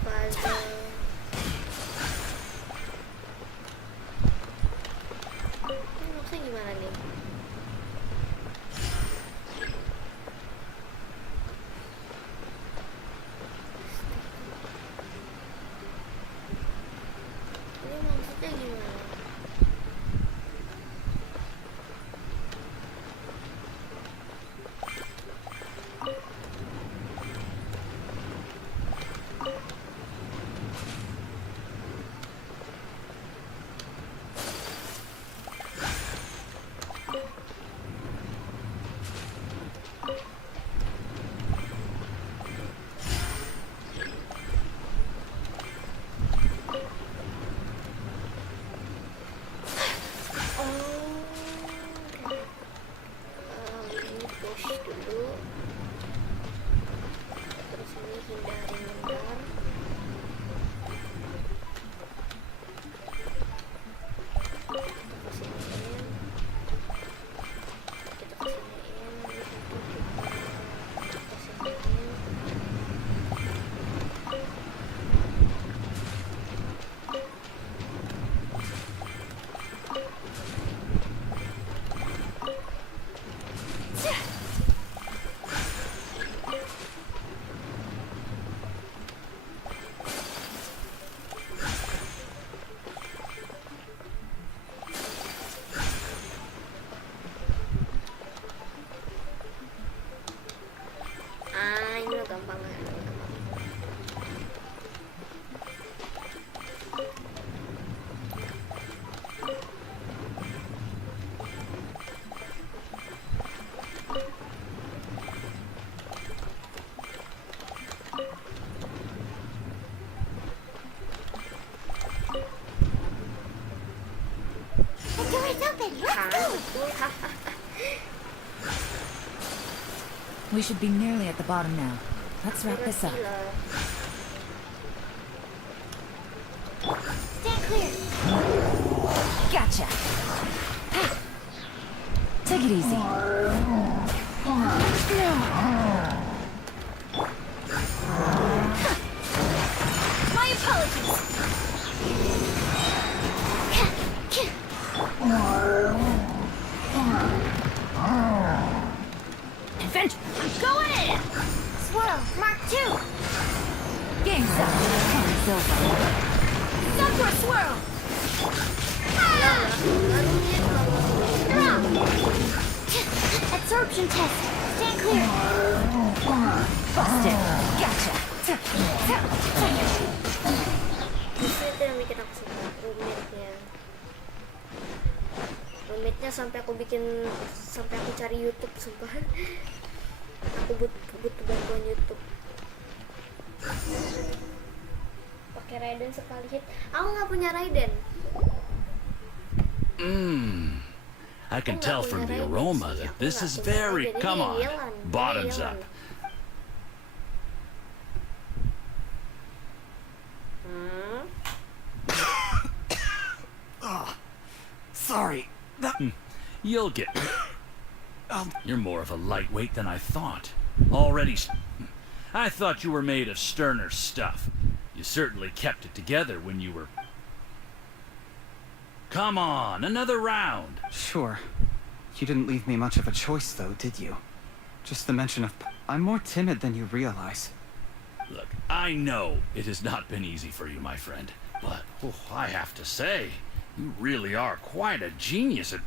Puzzle. Ini maksudnya gimana nih? Ini maksudnya gimana? Ini push dulu, terus ini hindarin bentar. Kita kesiniin, kita kesiniin, habis itu kita kesiniin. Ini mah gampang ya, gampang. The door is open. Let's go. Betul. We should be nearly at the bottom now. Let's wrap this up. Stand clear. Gotcha. Take it easy. My apologies. Adventure. I'm going in. Swirl, Mark 2. Game's up. It's over. Subword swirl. Drop. Absorption test. Stand clear. Busted. Gotcha. Itu yang bikin aku suka rumitnya. Rumitnya sampai aku cari YouTube, sumpah. Aku butuh bantuan YouTube. Pakai Raiden sekali hit. Aku nggak punya Raiden. I can tell from the aroma that this is very... Come on, bottoms up. Sorry. You'll get... You're more of a lightweight than I thought. Already... I thought you were made of sterner stuff. You certainly kept it together when you were... Come on, another round. Sure. You didn't leave me much of a choice, though, did you? Just the mention of... I'm more timid than you realize. Look, I know it has not been easy for you, my friend. But, I have to say, you really are quite a genius at...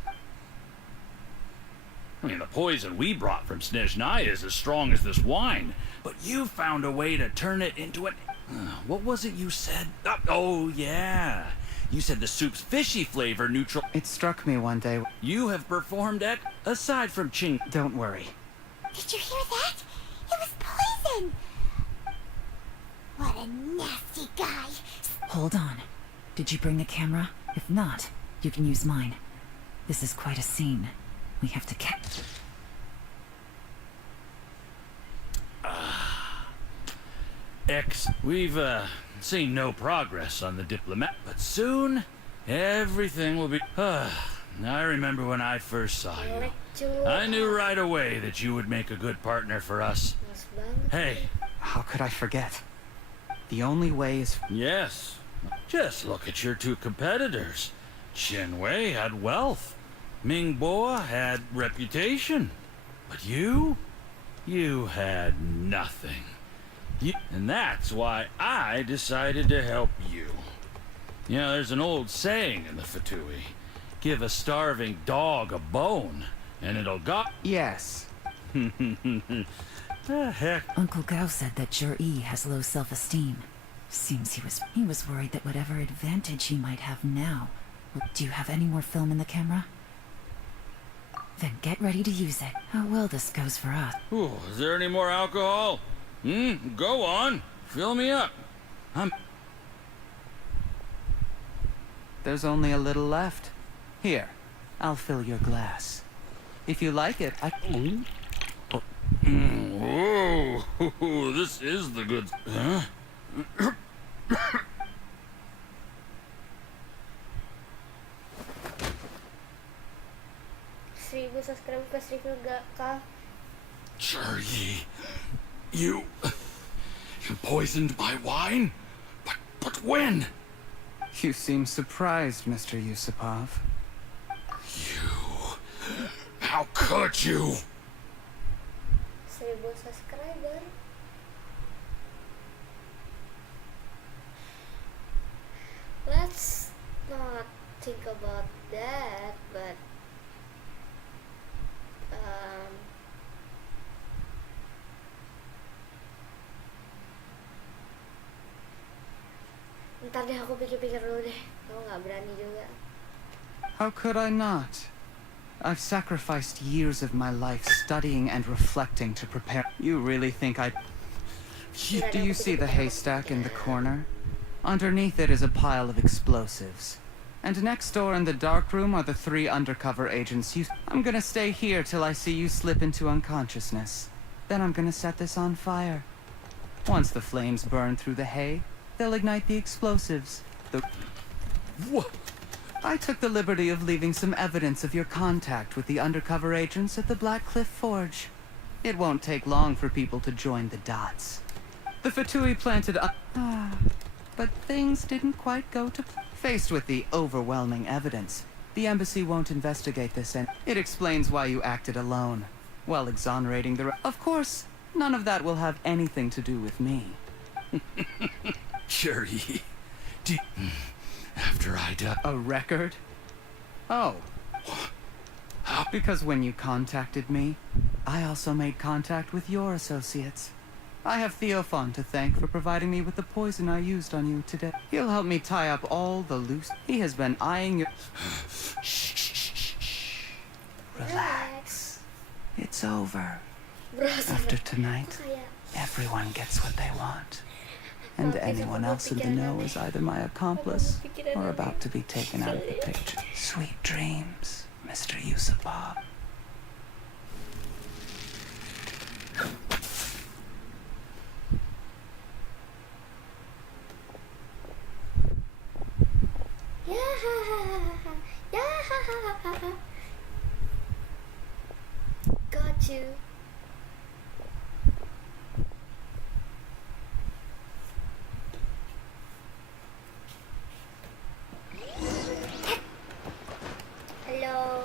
I mean, the poison we brought from Snezhnaya is as strong as this wine. But you found a way to turn it into an... what was it you said? Oh, yeah. You said the soup's fishy flavor neutral... It struck me one day... You have performed aside from Ching... Don't worry. Did you hear that? It was poison. What a nasty guy. Hold on. Did you bring a camera? If not, you can use mine. This is quite a scene. We have to catch... We've seen no progress on the diplomat, but soon everything will be... I remember when I first saw you. I knew right away that you would make a good partner for us. Hey. How could I forget? The only way is... Yes. Just look at your two competitors. Qianwei had wealth. Mingbo had reputation. But you had nothing. And that's why I decided to help you. You know, there's an old saying in the Fatui. Give a starving dog a bone, and it'll go... Yes. The heck? Uncle Gao said that Zhi has low self-esteem. Seems he was worried that whatever advantage he might have now... Do you have any more film in the camera? Then get ready to use it. How well this goes for us. Ooh, is there any more alcohol? Go on. Fill me up. There's only a little left. Here, I'll fill your glass. If you like it, I... Whoa, this is the good... Huh? Seribu subscribe plus review gak kah? Zhi, you poisoned my wine? But when? You seem surprised, Mr. Yusupov. How could you? 1000 subscriber. Let's not think about that, but ntar deh, aku pikir-pikir dulu deh. Aku nggak berani juga. How could I not? I've sacrificed years of my life studying and reflecting to prepare. You really think I... Do you see the haystack in the corner? Underneath it is a pile of explosives. And next door in the dark room are the 3 undercover agents I'm gonna stay here till I see you slip into unconsciousness. Then I'm gonna set this on fire. Once the flames burn through the hay, they'll ignite the explosives. I took the liberty of leaving some evidence of your contact with the undercover agents at the Black Cliff Forge. It won't take long for people to join the dots. The Fatui planted but things didn't quite go to plan. Faced with the overwhelming evidence, the embassy won't investigate this, and it explains why you acted alone, while exonerating the Of course, none of that will have anything to do with me. Jerry, after I die... A record? Oh. Because when you contacted me, I also made contact with your associates. I have Theophan to thank for providing me with the poison I used on you today. He'll help me tie up all the loose... He has been eyeing your... Shh. Relax. It's over. After tonight, everyone gets what they want. And anyone else in the know is either my accomplice or about to be taken out of the picture. Sweet dreams, Mr. Yusupov. Got you. Hello.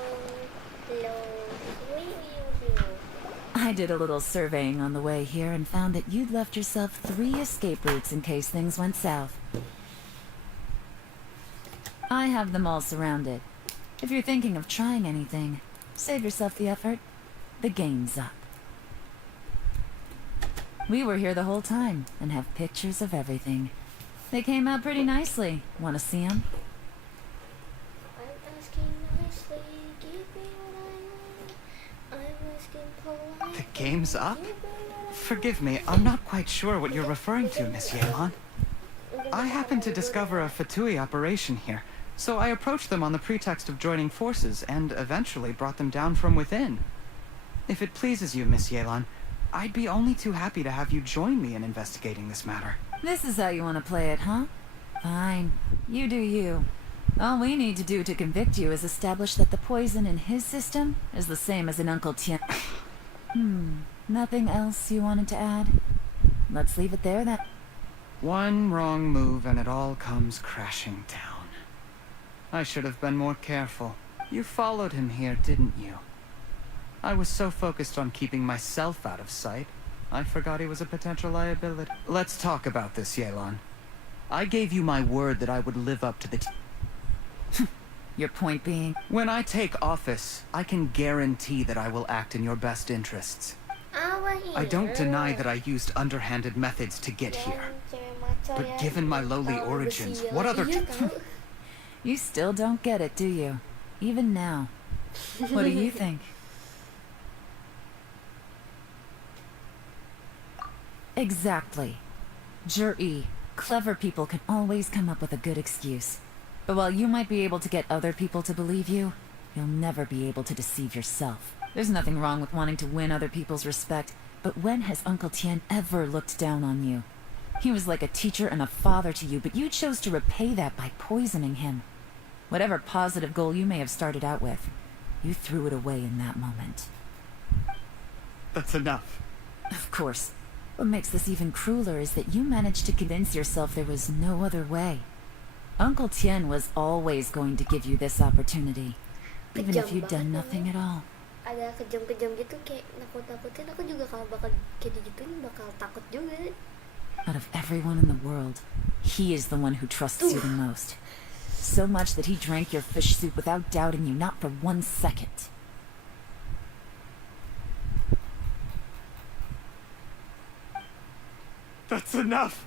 I did a little surveying on the way here and found that you'd left yourself 3 escape routes in case things went south. I have them all surrounded. If you're thinking of trying anything, save yourself the effort. The game's up. We were here the whole time and have pictures of everything. They came out pretty nicely. Want to see them? I'm asking nicely, give me what I want. I'm asking politely. The game's up? Forgive me, I'm not quite sure what you're referring to, Miss Yelan. I happened to discover a Fatui operation here, so I approached them on the pretext of joining forces and eventually brought them down from within. If it pleases you, Miss Yelan, I'd be only too happy to have you join me in investigating this matter. This is how you want to play it, huh? Fine. You do you. All we need to do to convict you is establish that the poison in his system is the same as in Uncle Tien. Nothing else you wanted to add? Let's leave it there then. One wrong move and it all comes crashing down. I should have been more careful. You followed him here, didn't you? I was so focused on keeping myself out of sight, I forgot he was a potential liability. Let's talk about this, Yelan. I gave you my word that I would live up to the... Your point being? When I take office, I can guarantee that I will act in your best interests. I don't deny that I used underhanded methods to get here. But given my lowly origins, what other... You still don't get it, do you? Even now. What do you think? Exactly. Jur-E, clever people can always come up with a good excuse. But while you might be able to get other people to believe you, you'll never be able to deceive yourself. There's nothing wrong with wanting to win other people's respect, but when has Uncle Tien ever looked down on you? He was like a teacher and a father to you, but you chose to repay that by poisoning him. Whatever positive goal you may have started out with, you threw it away in that moment. That's enough. Of course. What makes this even crueler is that you managed to convince yourself there was no other way. Uncle Tien was always going to give you this opportunity, even if you'd done nothing at all. Ada kejam-kejam gitu, kayak nakut-nakutin. Aku juga kalau bakal kayak digituin, bakal takut juga. Out of everyone in the world, he is the one who trusts you the most. So much that he drank your fish soup without doubting you, not for 1 second. That's enough.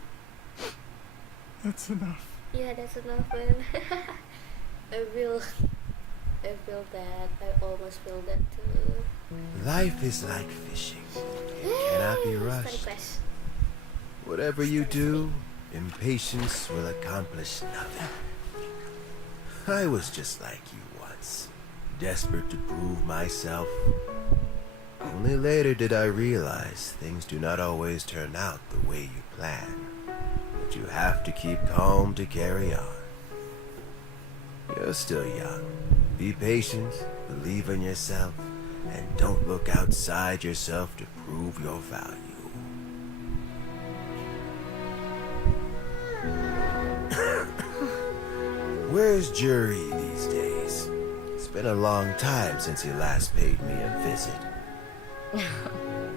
That's enough. Yeah, that's enough, man. I feel that. I almost feel that too. Life is like fishing. It cannot be rushed. Whatever you do, impatience will accomplish nothing. I was just like you once, desperate to prove myself. Only later did I realize things do not always turn out the way you plan. But you have to keep calm to carry on. You're still young. Be patient, believe in yourself, and don't look outside yourself to prove your value. Where's Jury these days? It's been a long time since he last paid me a visit.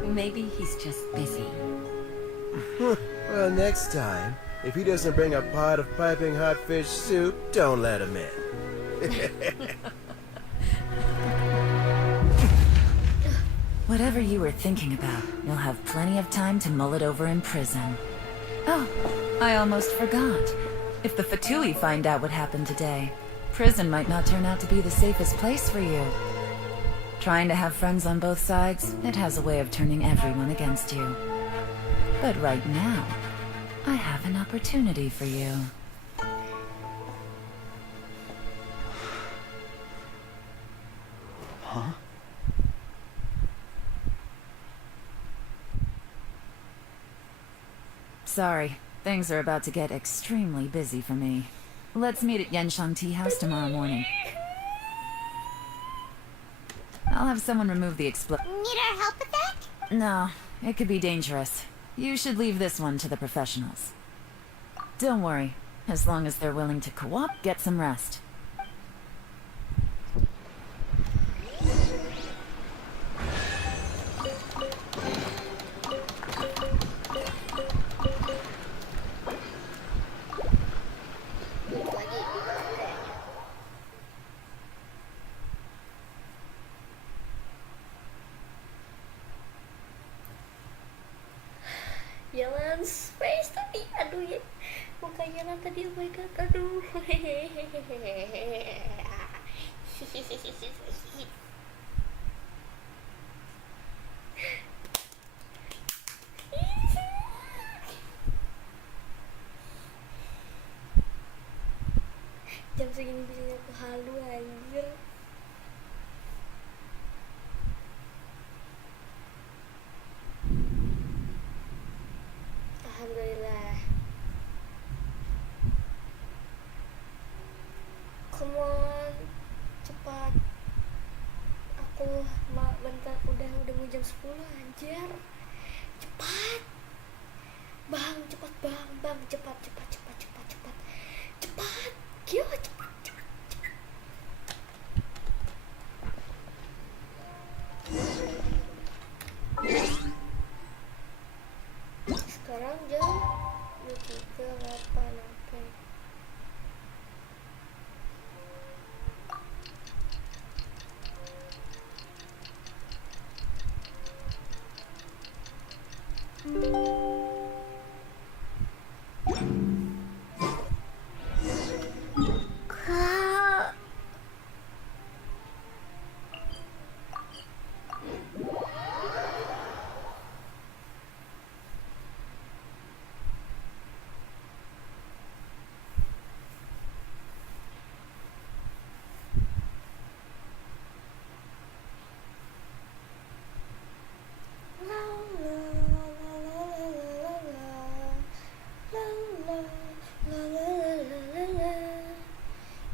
Maybe he's just busy. Well, next time, if he doesn't bring a pot of piping hot fish soup, don't let him in. Whatever you were thinking about, you'll have plenty of time to mull it over in prison. Oh, I almost forgot. If the Fatui find out what happened today, prison might not turn out to be the safest place for you. Trying to have friends on both sides, it has a way of turning everyone against you. But right now, I have an opportunity for you. Huh? Sorry, things are about to get extremely busy for me. Let's meet at Yenshang Tea House tomorrow morning. I'll have someone remove the Need our help with that? No, it could be dangerous. You should leave this one to the professionals. Don't worry. As long as they're willing to co-op, get some rest. Jalan space tadi, aduh ya, muka jalan tadi, oh my god, aduh. Jam segini bisa ke halu anjir. Alhamdulillah. Come on, cepat. Aku bentar, udah mau jam 10 anjir. Cepat. Bang, cepat bang, cepat. Cepat. Gila, cepat. Sekarang jam 23.88.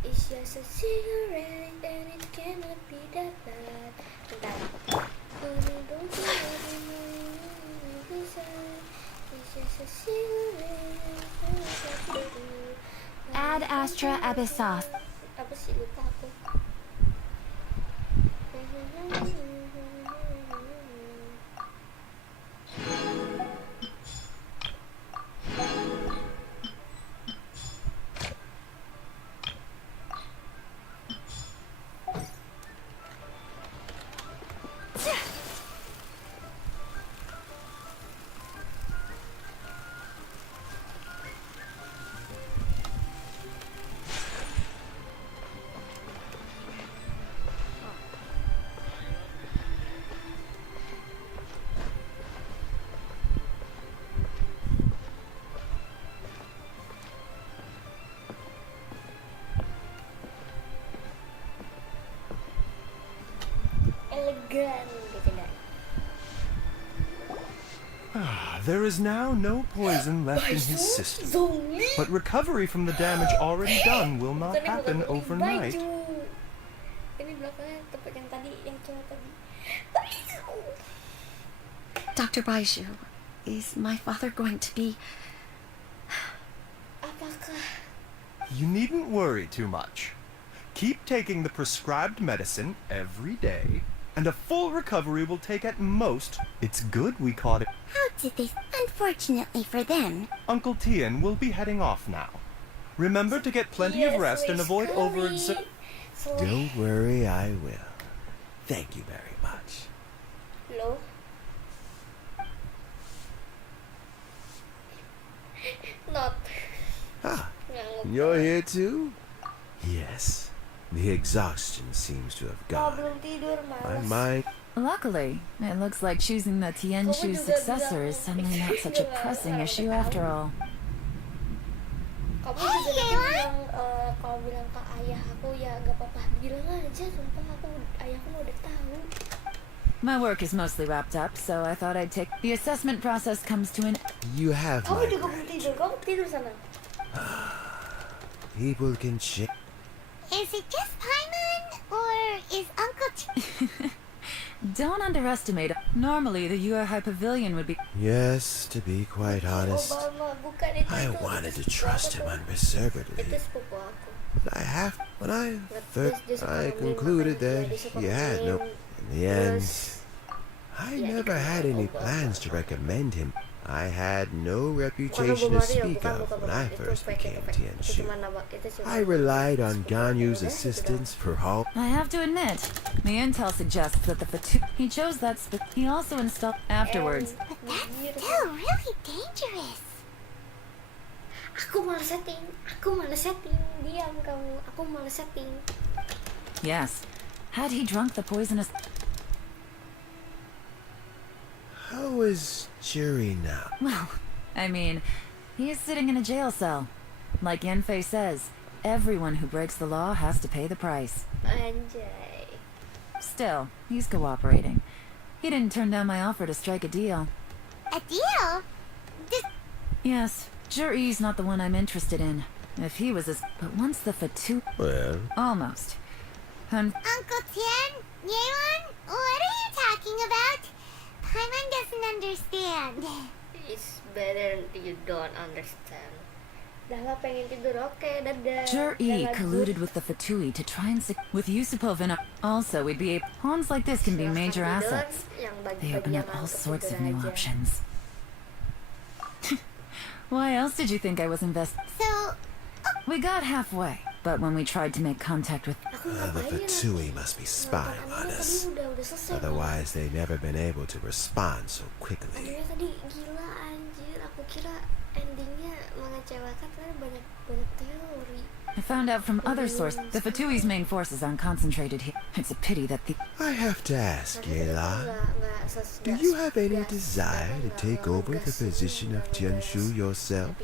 It's just a cigarette and it cannot be that bad. Bentar. It's just a cigarette. Ad Astra Abyssos. Apa sih, lupa aku. Elegan gitu kan. There is now no poison left in his system, but recovery from the damage already done will not happen overnight. Ini belakangnya tempat yang tadi, yang cowok tadi. Dr. Baiju, is my father going to be... Apakah? You needn't worry too much. Keep taking the prescribed medicine every day, and a full recovery will take at most. It's good we caught it. How did they? Unfortunately for them. Uncle Tian will be heading off now. Remember to get plenty of rest and avoid overexertion. Don't worry, I will. Thank you very much. Loh? Not. Ah, you're here too? Yes. The exhaustion seems to have gone. Belum tidur, My malas. mind... Luckily, it looks like choosing the Tianshu's successor is suddenly not such a pressing issue after all. Kamu juga tadi bilang, kalau bilang ke ayah aku ya gak apa-apa, bilang aja, sumpah ayahku udah tahu. My work is mostly wrapped up, so I thought I'd take... The assessment process comes to an... You have Kamu my juga belum tidur, kamu tidur sana. People can check. Is it just Paimon, or is Uncle Don't underestimate it. Normally, the Yuehai Pavilion would be... Yes, to be quite honest, Obama, bukan itu. I wanted to trust him unreservedly. Itu sepupu aku. But I concluded that he had no... In the end, I never had any plans to recommend him. I had no reputation to speak of when I first became Tianshu. I relied on Ganyu's assistance for all... I have to admit, the intel suggests that the Fatu... He chose that he also installed... Afterwards. But that's still really dangerous. Aku malas setting. Diam kamu, aku malas setting. Yes. Had he drunk the poisonous... How is Jury now? Well, I mean, he's sitting in a jail cell. Like Yanfei says, everyone who breaks the law has to pay the price. Anjay. Still, he's cooperating. He didn't turn down my offer to strike a deal. A deal? Yes, Jury's not the one I'm interested in. If he was as... But once the Fatu... Well... Almost. Uncle Tian? Yeon? What are you talking about? Paimon doesn't understand. It's better you don't understand. Dah lah pengen tidur, oke, dadah. Jury colluded with the Fatui to try and... With Yusupov and... Also, we'd be... Pawns like this can be major assets. They open up all sorts of new options. Why else did you think I was invested? So... We got halfway, but when we tried to make contact with... The Fatui must be spying on us. Otherwise, they've never been able to respond so quickly. Tadi gila anjir, aku kira endingnya mengecewakan karena banyak teori. I found out from other sources the Fatui's main forces aren't concentrated here. It's a pity that the... I have to ask, Yelan, do you have any desire to take over the position of Tianshu yourself?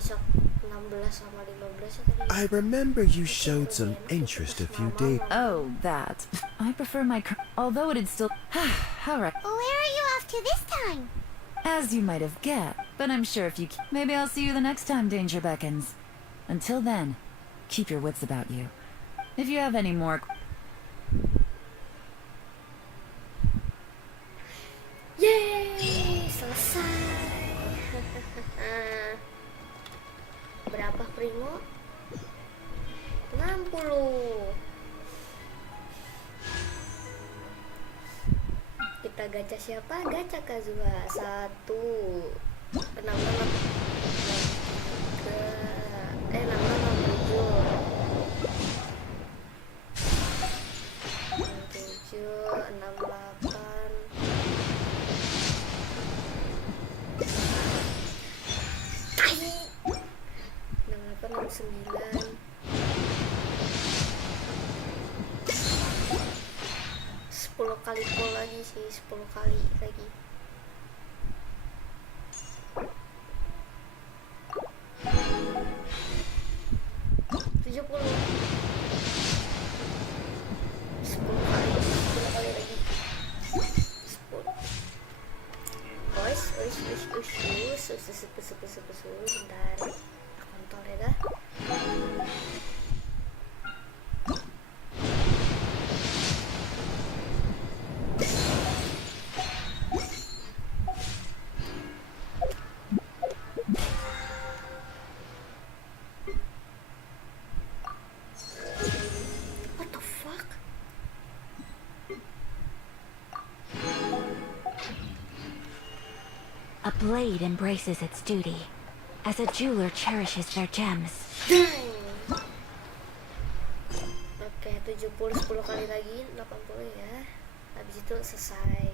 I remember you showed some interest a few days... Oh, that. I prefer my... Although it'd still... Alright. Where are you off to this time? As you might have guessed, but I'm sure if you... Maybe I'll see you the next time danger beckons. Until then, keep your wits about you. If you have any more... Yeay, selesai. Berapa Primo? 60. Kita gacha siapa? Gacha Kazuha. 1 66 67 69 10 kali pull lagi sih, 10 kali lagi. Us. bentar. Kontol ya dah. What the fuck? A blade embraces its duty, as a jeweler cherishes their gems. Oke, 70 10 kali lagi 80 ya. Habis itu selesai.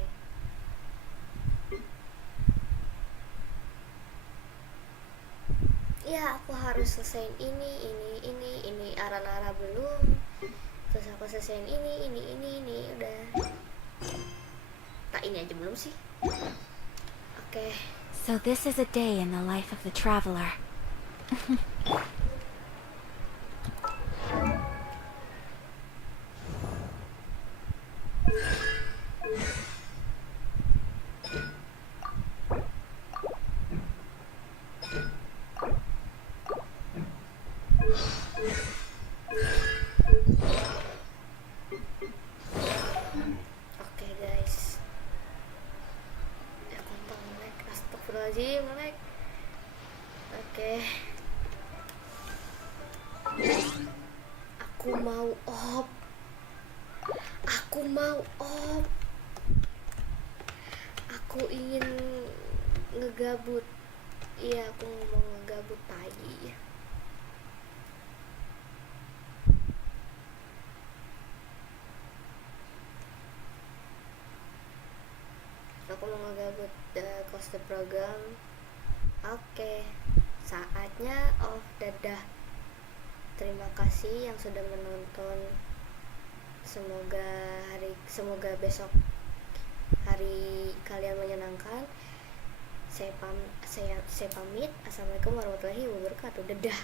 Ya, aku harus selesaiin ini arah-arah belum. Terus aku selesaiin ini udah. Tak ini aja belum sih. Oke. So this is a day in the life of the traveler. Oke guys. Ya kontol melek, astagfirullahaladzim melek. Oke. Aku mau op. Aku ingin ngegabut. Iya, aku mau ngegabut tai. Aku mau ngegabut close the program. Oke, saatnya off. Dadah. Terima kasih yang sudah menonton. Semoga besok hari kalian menyenangkan. Saya pamit. Assalamualaikum warahmatullahi wabarakatuh. Dadah.